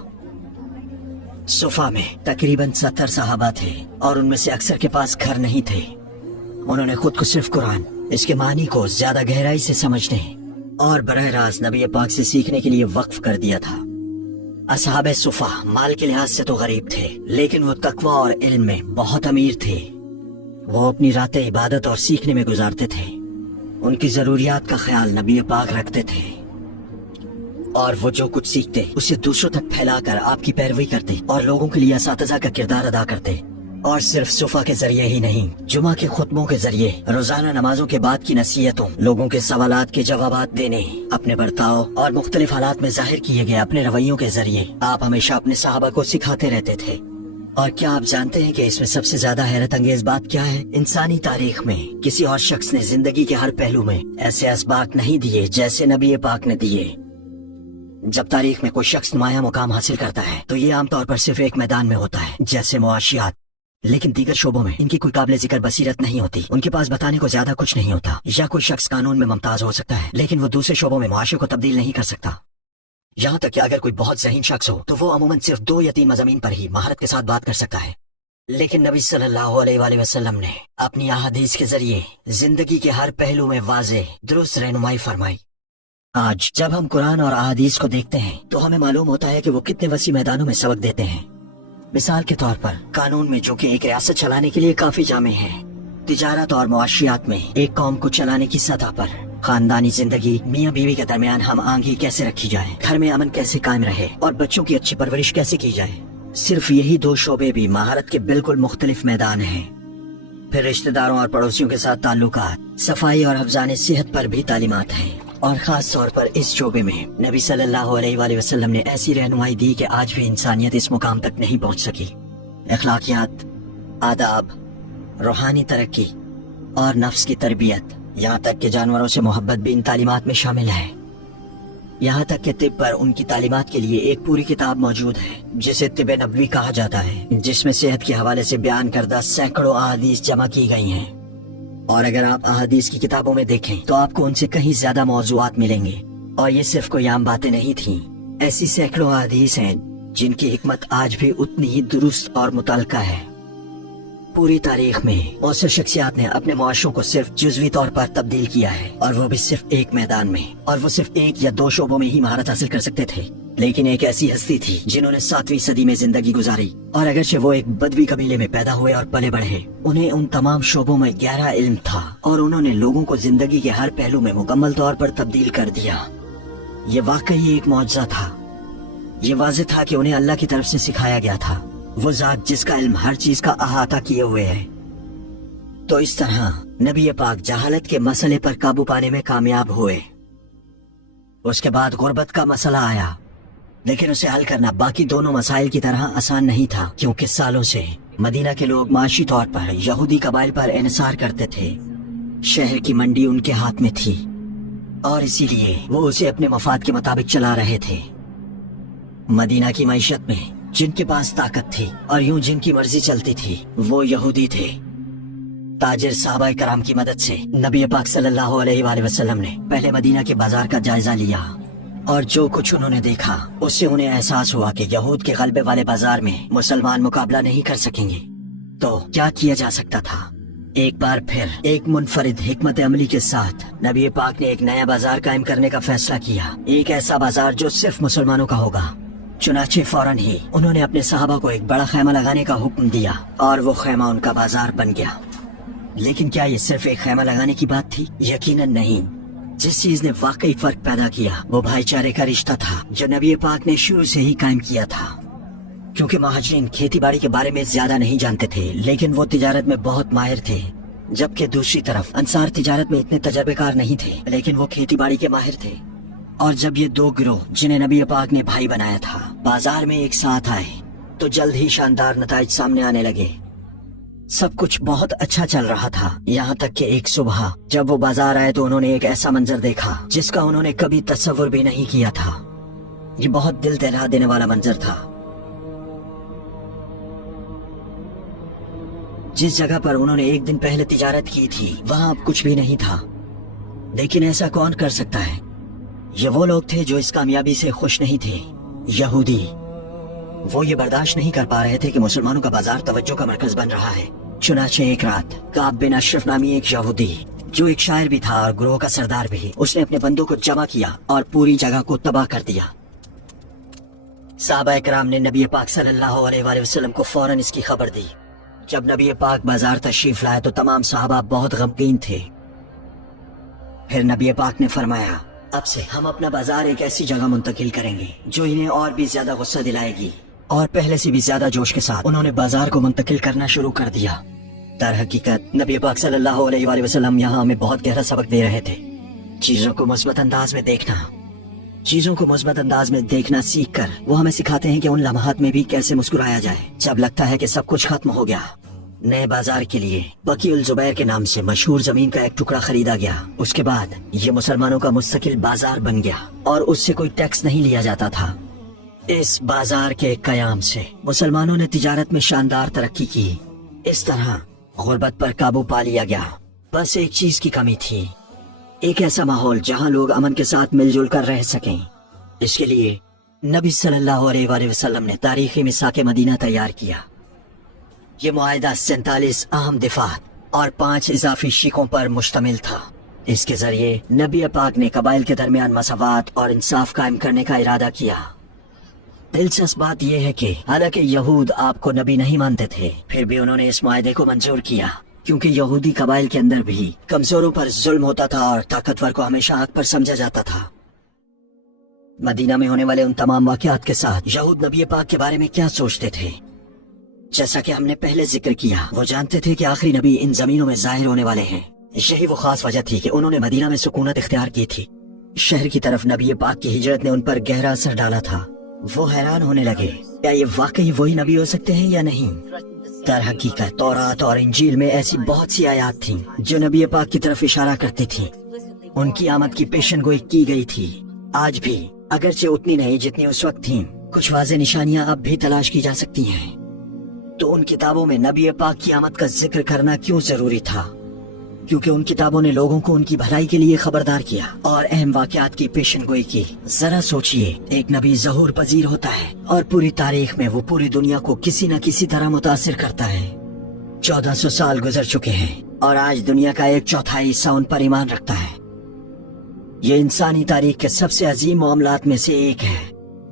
सुफा में तकरीबन 70 सहाबा थे और उनमें से अक्सर के पास घर नहीं थे। उन्होंने खुद को सिर्फ कुरान, इसके मानी को ज्यादा गहराई से समझने और बरह रास्त नबी पाक से सीखने के लिए वक्फ कर दिया था। असहाबे सुफा माल के लिहाज से तो गरीब थे, लेकिन वो तकवा और इल्म में बहुत अमीर थे। वो अपनी रातें इबादत और सीखने में गुजारते थे। उनकी जरूरियात का ख्याल नबी पाक रखते थे और वो जो कुछ सीखते उसे दूसरों तक फैलाकर आपकी पैरवी करते और लोगों के लिए असातिज़ा का किरदार अदा करते। और सिर्फ सुफा के जरिए ही नहीं, जुमा के खुतबों के जरिए, रोजाना नमाजों के बाद की नसीहतों, लोगों के सवालात के जवाबात देने, अपने बर्ताव और मुख्तलिफ हालात में जाहिर किए गए अपने रवैयों के जरिए आप हमेशा अपने सहाबा को सिखाते रहते थे। और क्या आप जानते हैं कि इसमें सबसे ज्यादा हैरत अंगेज बात क्या है? इंसानी तारीख में किसी और शख्स ने जिंदगी के हर पहलू में ऐसे असबाक नहीं दिए जैसे नबी पाक ने दिए। जब तारीख में कोई शख्स नुमाया मुकाम हासिल करता है तो ये आमतौर पर सिर्फ एक मैदान में होता है, जैसे मुआशियात, लेकिन दीगर शोबों में इनकी कोई काबिल जिक्र बसीरत नहीं होती। उनके पास बताने को ज्यादा कुछ नहीं होता। या कोई शख्स कानून में मुमताज हो सकता है, लेकिन वो दूसरे शोबों में मुआशरे को तब्दील नहीं कर सकता। यहाँ तक कि अगर कोई बहुत ज़हीन शख्स हो तो वो अमूमन सिर्फ 2 या 3 मज़ामीन पर ही महारत के साथ बात कर सकता है। لیکن نبی صلی اللہ علیہ وآلہ وسلم نے اپنی احادیث کے ذریعے زندگی کے ہر پہلو میں واضح درست رہنمائی فرمائی۔ آج جب ہم قرآن اور احادیث کو دیکھتے ہیں تو ہمیں معلوم ہوتا ہے کہ وہ کتنے وسیع میدانوں میں سبق دیتے ہیں۔ مثال کے طور پر قانون میں، جو کہ ایک ریاست چلانے کے لیے کافی جامع ہے، تجارت اور معاشیات میں ایک قوم کو چلانے کی سطح پر، خاندانی زندگی، میاں بیوی کے درمیان ہم آہنگی کیسے رکھی جائے، گھر میں امن کیسے قائم رہے اور بچوں کی اچھی پرورش کیسے کی جائے، صرف یہی دو شعبے بھی مہارت کے بالکل مختلف میدان ہیں۔ پھر رشتہ داروں اور پڑوسیوں کے ساتھ تعلقات، صفائی اور حفظان صحت پر بھی تعلیمات ہیں، اور خاص طور پر اس شعبے میں نبی صلی اللہ علیہ وآلہ وسلم نے ایسی رہنمائی دی کہ آج بھی انسانیت اس مقام تک نہیں پہنچ سکی۔ اخلاقیات، آداب، روحانی ترقی اور نفس کی تربیت، یہاں تک کہ جانوروں سے محبت بھی ان تعلیمات میں شامل ہے۔ یہاں تک کہ طب پر ان کی تعلیمات کے لیے ایک پوری کتاب موجود ہے جسے طب نبوی کہا جاتا ہے، جس میں صحت کے حوالے سے بیان کردہ سینکڑوں احادیث جمع کی گئی ہیں۔ اور اگر آپ احادیث کی کتابوں میں دیکھیں تو آپ کو ان سے کہیں زیادہ موضوعات ملیں گے، اور یہ صرف کوئی عام باتیں نہیں تھیں۔ ایسی سینکڑوں احادیث ہیں جن کی حکمت آج بھی اتنی ہی درست اور متعلقہ ہے۔ پوری تاریخ میں موثر شخصیات نے اپنے معاشروں کو صرف جزوی طور پر تبدیل کیا ہے، اور وہ بھی صرف ایک میدان میں، اور وہ صرف ایک یا دو شعبوں میں ہی مہارت حاصل کر سکتے تھے۔ لیکن ایک ایسی ہستی تھی جنہوں نے 7ویں صدی میں زندگی گزاری، اور اگرچہ وہ ایک بدوی قبیلے میں پیدا ہوئے اور پلے بڑھے، انہیں ان تمام شعبوں میں گہرا علم تھا، اور انہوں نے لوگوں کو زندگی کے ہر پہلو میں مکمل طور پر تبدیل کر دیا۔ یہ واقعی ایک معجزہ تھا۔ یہ واضح تھا کہ انہیں اللہ کی طرف سے سکھایا گیا تھا، وہ ذات جس کا علم ہر چیز کا احاطہ کیے ہوئے ہے۔ تو اس طرح نبی پاک جہالت کے مسئلے پر قابو پانے میں کامیاب ہوئے۔ اس کے بعد غربت کا مسئلہ آیا، لیکن اسے حل کرنا باقی دونوں مسائل کی طرح آسان نہیں تھا، کیونکہ سالوں سے مدینہ کے لوگ معاشی طور پر یہودی قبائل پر انحصار کرتے تھے۔ شہر کی منڈی ان کے ہاتھ میں تھی، اور اسی لیے وہ اسے اپنے مفاد کے مطابق چلا رہے تھے۔ مدینہ کی معیشت میں جن کے پاس طاقت تھی اور یوں جن کی مرضی چلتی تھی وہ یہودی تھے۔ تاجر صحابہ کرام کی مدد سے نبی پاک صلی اللہ علیہ وآلہ وسلم نے پہلے مدینہ کے بازار کا جائزہ لیا، اور جو کچھ انہوں نے دیکھا اس سے انہیں احساس ہوا کہ یہود کے غلبے والے بازار میں مسلمان مقابلہ نہیں کر سکیں گے۔ تو کیا کیا جا سکتا تھا؟ ایک بار پھر ایک منفرد حکمت عملی کے ساتھ نبی پاک نے ایک نیا بازار قائم کرنے کا فیصلہ کیا، ایک ایسا بازار جو صرف مسلمانوں کا ہوگا۔ چنانچہ فوراً ہی انہوں نے اپنے صحابہ کو ایک بڑا خیمہ لگانے کا حکم دیا، اور وہ خیمہ ان کا بازار بن گیا۔ لیکن کیا یہ صرف ایک خیمہ لگانے کی بات تھی؟ یقیناً نہیں۔ جس چیز نے واقعی فرق پیدا کیا وہ بھائی چارے کا رشتہ تھا، جو نبی پاک نے شروع سے ہی قائم کیا تھا۔ کیونکہ مہاجرین کھیتی باڑی کے بارے میں زیادہ نہیں جانتے تھے، لیکن وہ تجارت میں بہت ماہر تھے، جبکہ دوسری طرف انصار تجارت میں اتنے تجربے کار نہیں تھے، لیکن وہ کھیتی باڑی کے ماہر تھے۔ اور جب یہ دو گروہ جنہیں نبی پاک نے بھائی بنایا تھا بازار میں ایک ساتھ آئے تو جلد ہی شاندار نتائج سامنے آنے لگے۔ سب کچھ بہت اچھا چل رہا تھا، یہاں تک کہ ایک صبح جب وہ بازار آئے تو انہوں نے ایک ایسا منظر دیکھا جس کا انہوں نے کبھی تصور بھی نہیں کیا تھا۔ یہ بہت دل دہلا دینے والا منظر تھا۔ جس جگہ پر انہوں نے ایک دن پہلے تجارت کی تھی وہاں اب کچھ بھی نہیں تھا۔ لیکن ایسا کون کر سکتا ہے؟ یہ وہ لوگ تھے جو اس کامیابی سے خوش نہیں تھے، یہودی۔ وہ یہ برداشت نہیں کر پا رہے تھے کہ مسلمانوں کا بازار توجہ کا مرکز بن رہا ہے۔ چنانچہ ایک رات کعب بن اشرف نامی ایک یہودی، جو ایک شاعر بھی تھا اور گروہ کا سردار بھی، اس نے اپنے بندوں کو جمع کیا اور پوری جگہ کو تباہ کر دیا۔ صحابہ کرام نے نبی پاک صلی اللہ علیہ وآلہ وسلم کو فوراً اس کی خبر دی۔ جب نبی پاک بازار تشریف لائے تو تمام صحابہ بہت غمگین تھے۔ پھر نبی پاک نے فرمایا، اب سے ہم اپنا بازار ایک ایسی جگہ منتقل کریں گے جو انہیں اور بھی زیادہ غصہ دلائے گی۔ اور پہلے سے بھی زیادہ جوش کے ساتھ انہوں نے بازار کو منتقل کرنا شروع کر دیا۔ در حقیقت نبی پاک صلی اللہ علیہ وآلہ وسلم یہاں ہمیں بہت گہرا سبق دے رہے تھے۔ چیزوں کو مثبت انداز میں دیکھنا سیکھ کر وہ ہمیں سکھاتے ہیں کہ ان لمحات میں بھی کیسے مسکرایا جائے جب لگتا ہے کہ سب کچھ ختم ہو گیا۔ نئے بازار کے لیے بقی الزبیر کے نام سے مشہور زمین کا ایک ٹکڑا خریدا گیا۔ اس کے بعد یہ مسلمانوں کا مستقل بازار بن گیا اور اس سے کوئی ٹیکس نہیں لیا جاتا تھا۔ اس بازار کے قیام سے مسلمانوں نے تجارت میں شاندار ترقی کی۔ اس طرح غربت پر قابو پا لیا گیا۔ بس ایک چیز کی کمی تھی، ایک ایسا ماحول جہاں لوگ امن کے ساتھ مل جل کر رہ سکیں۔ اس کے لیے نبی صلی اللہ علیہ وآلہ وسلم نے تاریخی میثاق مدینہ تیار کیا۔ ये मुआहिदा 47 अहम दिफात और 5 इजाफी शिकों पर मुश्तमिल था। इसके जरिए नबी पाक ने कबाइल के दरमियान मसावात और इंसाफ कायम करने का इरादा किया। दिलचस्प बात यह है कि हालांकि यहूद आपको नबी नहीं मानते थे, फिर भी उन्होंने इस मुआहिदे को मंजूर किया, क्योंकि यहूदी कबाइल के अंदर भी कमजोरों पर जुल्म होता था और ताकतवर को हमेशा हक पर समझा जाता था। मदीना में होने वाले उन तमाम वाकयात के साथ यहूद नबी पाक के बारे में क्या सोचते थे? जैसा कि हमने पहले जिक्र किया, वो जानते थे कि आखिरी नबी इन जमीनों में जाहिर होने वाले हैं। यही वो खास वजह थी कि उन्होंने मदीना में सुकूनत इख्तियार की थी। शहर की तरफ नबी पाक की हिजरत ने उन पर गहरा असर डाला था। वो हैरान होने लगे, क्या ये वाकई वही नबी हो सकते हैं या नहीं। दर हकीकत तौरात और इंजील में ऐसी बहुत सी आयात थीं जो नबी पाक की तरफ इशारा करती थीं। उनकी आमद की पेशनगोई की गई थी। आज भी, अगरचे उतनी नहीं जितनी उस वक्त थीं, कुछ वाज़ेह निशानियां अब भी तलाश की जा सकती हैं। तो उन किताबों में नबी पाक की आमद का जिक्र करना क्यों जरूरी था? क्योंकि उन किताबों ने लोगों को उनकी भलाई के लिए खबरदार किया और अहम वाकयात की पेशनगोई की। जरा सोचिए, एक नबी ज़हूर पजीर होता है और पूरी तारीख में वो पूरी दुनिया को किसी न किसी तरह मुतासिर करता है। 1400 साल गुजर चुके हैं और आज दुनिया का 1/4 हिस्सा उन पर ईमान रखता है। ये इंसानी तारीख के सबसे अजीम मामलात में से एक है।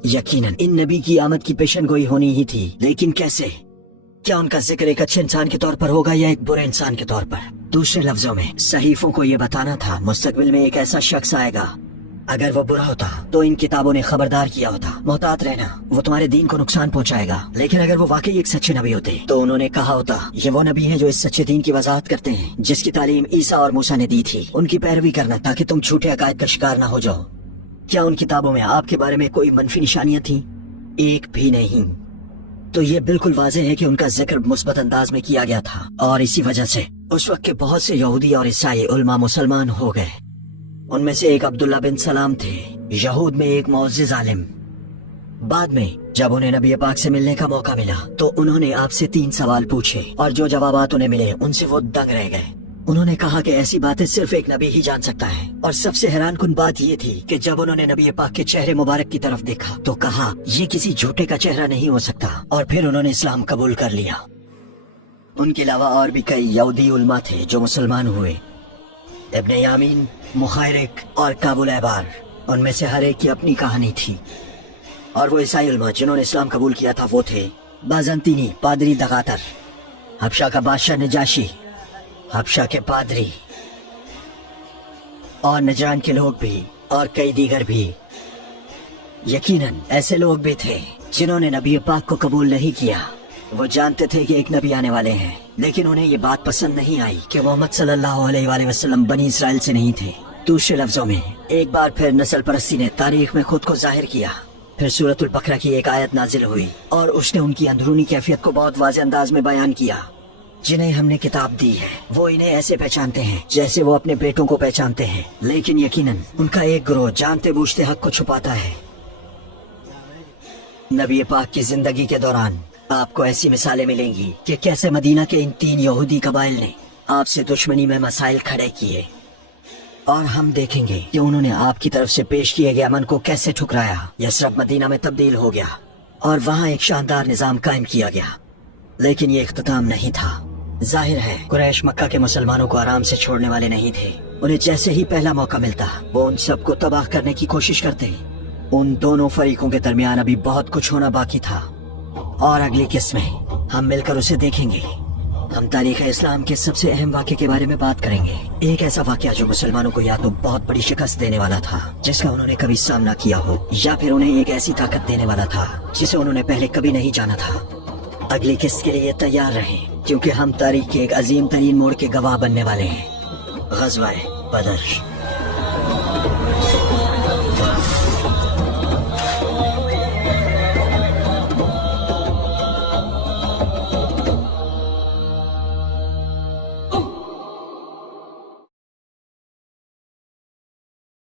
यकीनन इन नबी की आमद की पेशनगोई होनी ही थी, लेकिन कैसे? क्या उनका जिक्र एक अच्छे इंसान के तौर पर होगा या एक बुरे इंसान के तौर पर? दूसरे लफ्जों में, सहीफों को ये बताना था मुस्तकबिल में एक ऐसा शख्स आएगा। अगर वो बुरा होता तो इन किताबों ने खबरदार किया होता, मोहतात रहना, वो तुम्हारे दीन को नुकसान पहुंचाएगा। लेकिन अगर वो वाकई एक सच्चे नबी होते तो उन्होंने कहा होता, ये वो नबी हैं जो इस सच्चे दीन की वजाहत करते हैं जिसकी तालीम ईसा और मूसा ने दी थी। उनकी पैरवी करना ताकि तुम झूठे अकायद का शिकार न हो जाओ। क्या उन किताबों में आपके बारे में कोई मनफी निशानियां थी? एक भी नहीं। तो ये बिल्कुल वाज़ेह है कि उनका जिक्र मुस्बत अंदाज में किया गया था और इसी वजह से उस वक्त के बहुत से यहूदी और ईसाई उलमा मुसलमान हो गए। उनमें से एक अब्दुल्ला बिन सलाम थे, यहूद में एक मुअज़्ज़िज़ आलिम। बाद में जब उन्हें नबी पाक से मिलने का मौका मिला तो उन्होंने आपसे 3 सवाल पूछे और जो जवाबात उन्हें मिले उनसे वो दंग रह गए। उन्होंने कहा कि ऐसी बातें सिर्फ एक नबी ही जान सकता है। और सबसे हैरानकुन बात ये थी कि जब उन्होंने नबी पाक के चेहरे मुबारक की तरफ देखा तो कहा, ये किसी झूठे का चेहरा नहीं हो सकता, और फिर उन्होंने इस्लाम कबूल कर लिया। उनके अलावा और भी कई यहूदी उलमा थे जो मुसलमान हुए। इब्ने यामीन, मुखैरिक और काबुल अहबार, उनमें से हर एक की अपनी कहानी थी। और वो ईसाई उलमा जिन्होंने इस्लाम कबूल किया था वो थे बाज़ंतीनी पादरी दगातर, हबशा का बादशाह नजाशी, हबशा के पादरी और नजरान के लोग भी और कई दीगर भी। यकीनन ऐसे लोग भी थे जिन्होंने नबी पाक को कबूल नहीं किया। वो जानते थे कि एक नबी आने वाले हैं, लेकिन उन्हें ये बात पसंद नहीं आई कि मोहम्मद सल्लल्लाहु अलैहि वसल्लम बनी इसराइल से नहीं थे। दूसरे लफ्जों में, एक बार फिर नस्ल परस्ती ने तारीख में खुद को जाहिर किया। फिर सूरतुल बकरा की एक आयत नाजिल हुई और उसने उनकी अंदरूनी कैफियत को बहुत वाज़ेह अंदाज में बयान किया। जिन्हें हमने किताब दी है वो इन्हें ऐसे पहचानते हैं जैसे वो अपने बेटों को पहचानते हैं, लेकिन यकीनन उनका एक गिरोह जानते बूझते हक को छुपाता है। नबी पाक की जिंदगी के दौरान आपको ऐसी मिसालें मिलेंगी कि कैसे मदीना के इन 3 यहूदी कबाइल ने आपसे दुश्मनी में मसाइल खड़े किए, और हम देखेंगे कि उन्होंने आपकी तरफ से पेश किए गए अमन को कैसे ठुकराया। यसरब मदीना में तब्दील हो गया और वहाँ एक शानदार निजाम कायम किया गया। लेकिन ये इख्तिताम नहीं था। जाहिर है कुरैश मक्का के मुसलमानों को आराम से छोड़ने वाले नहीं थे। उन्हें जैसे ही पहला मौका मिलता वो उन सबको तबाह करने की कोशिश करते। उन दोनों फरीकों के दरमियान अभी बहुत कुछ होना बाकी था और अगली किस्त में हम मिलकर उसे देखेंगे। हम तारीख इस्लाम के सबसे अहम वाक़े के बारे में बात करेंगे। एक ऐसा वाक़या जो मुसलमानों को या तो बहुत बड़ी शिकस्त देने वाला था जिसका उन्होंने कभी सामना किया हो, या फिर उन्हें एक ऐसी ताकत देने वाला था जिसे उन्होंने पहले कभी नहीं जाना था। अगली किस्त के लिए तैयार रहें, क्योंकि हम तारीख के एक अजीम तरीन मोड़ के गवाह बनने वाले हैं, ग़ज़वा-ए बदर।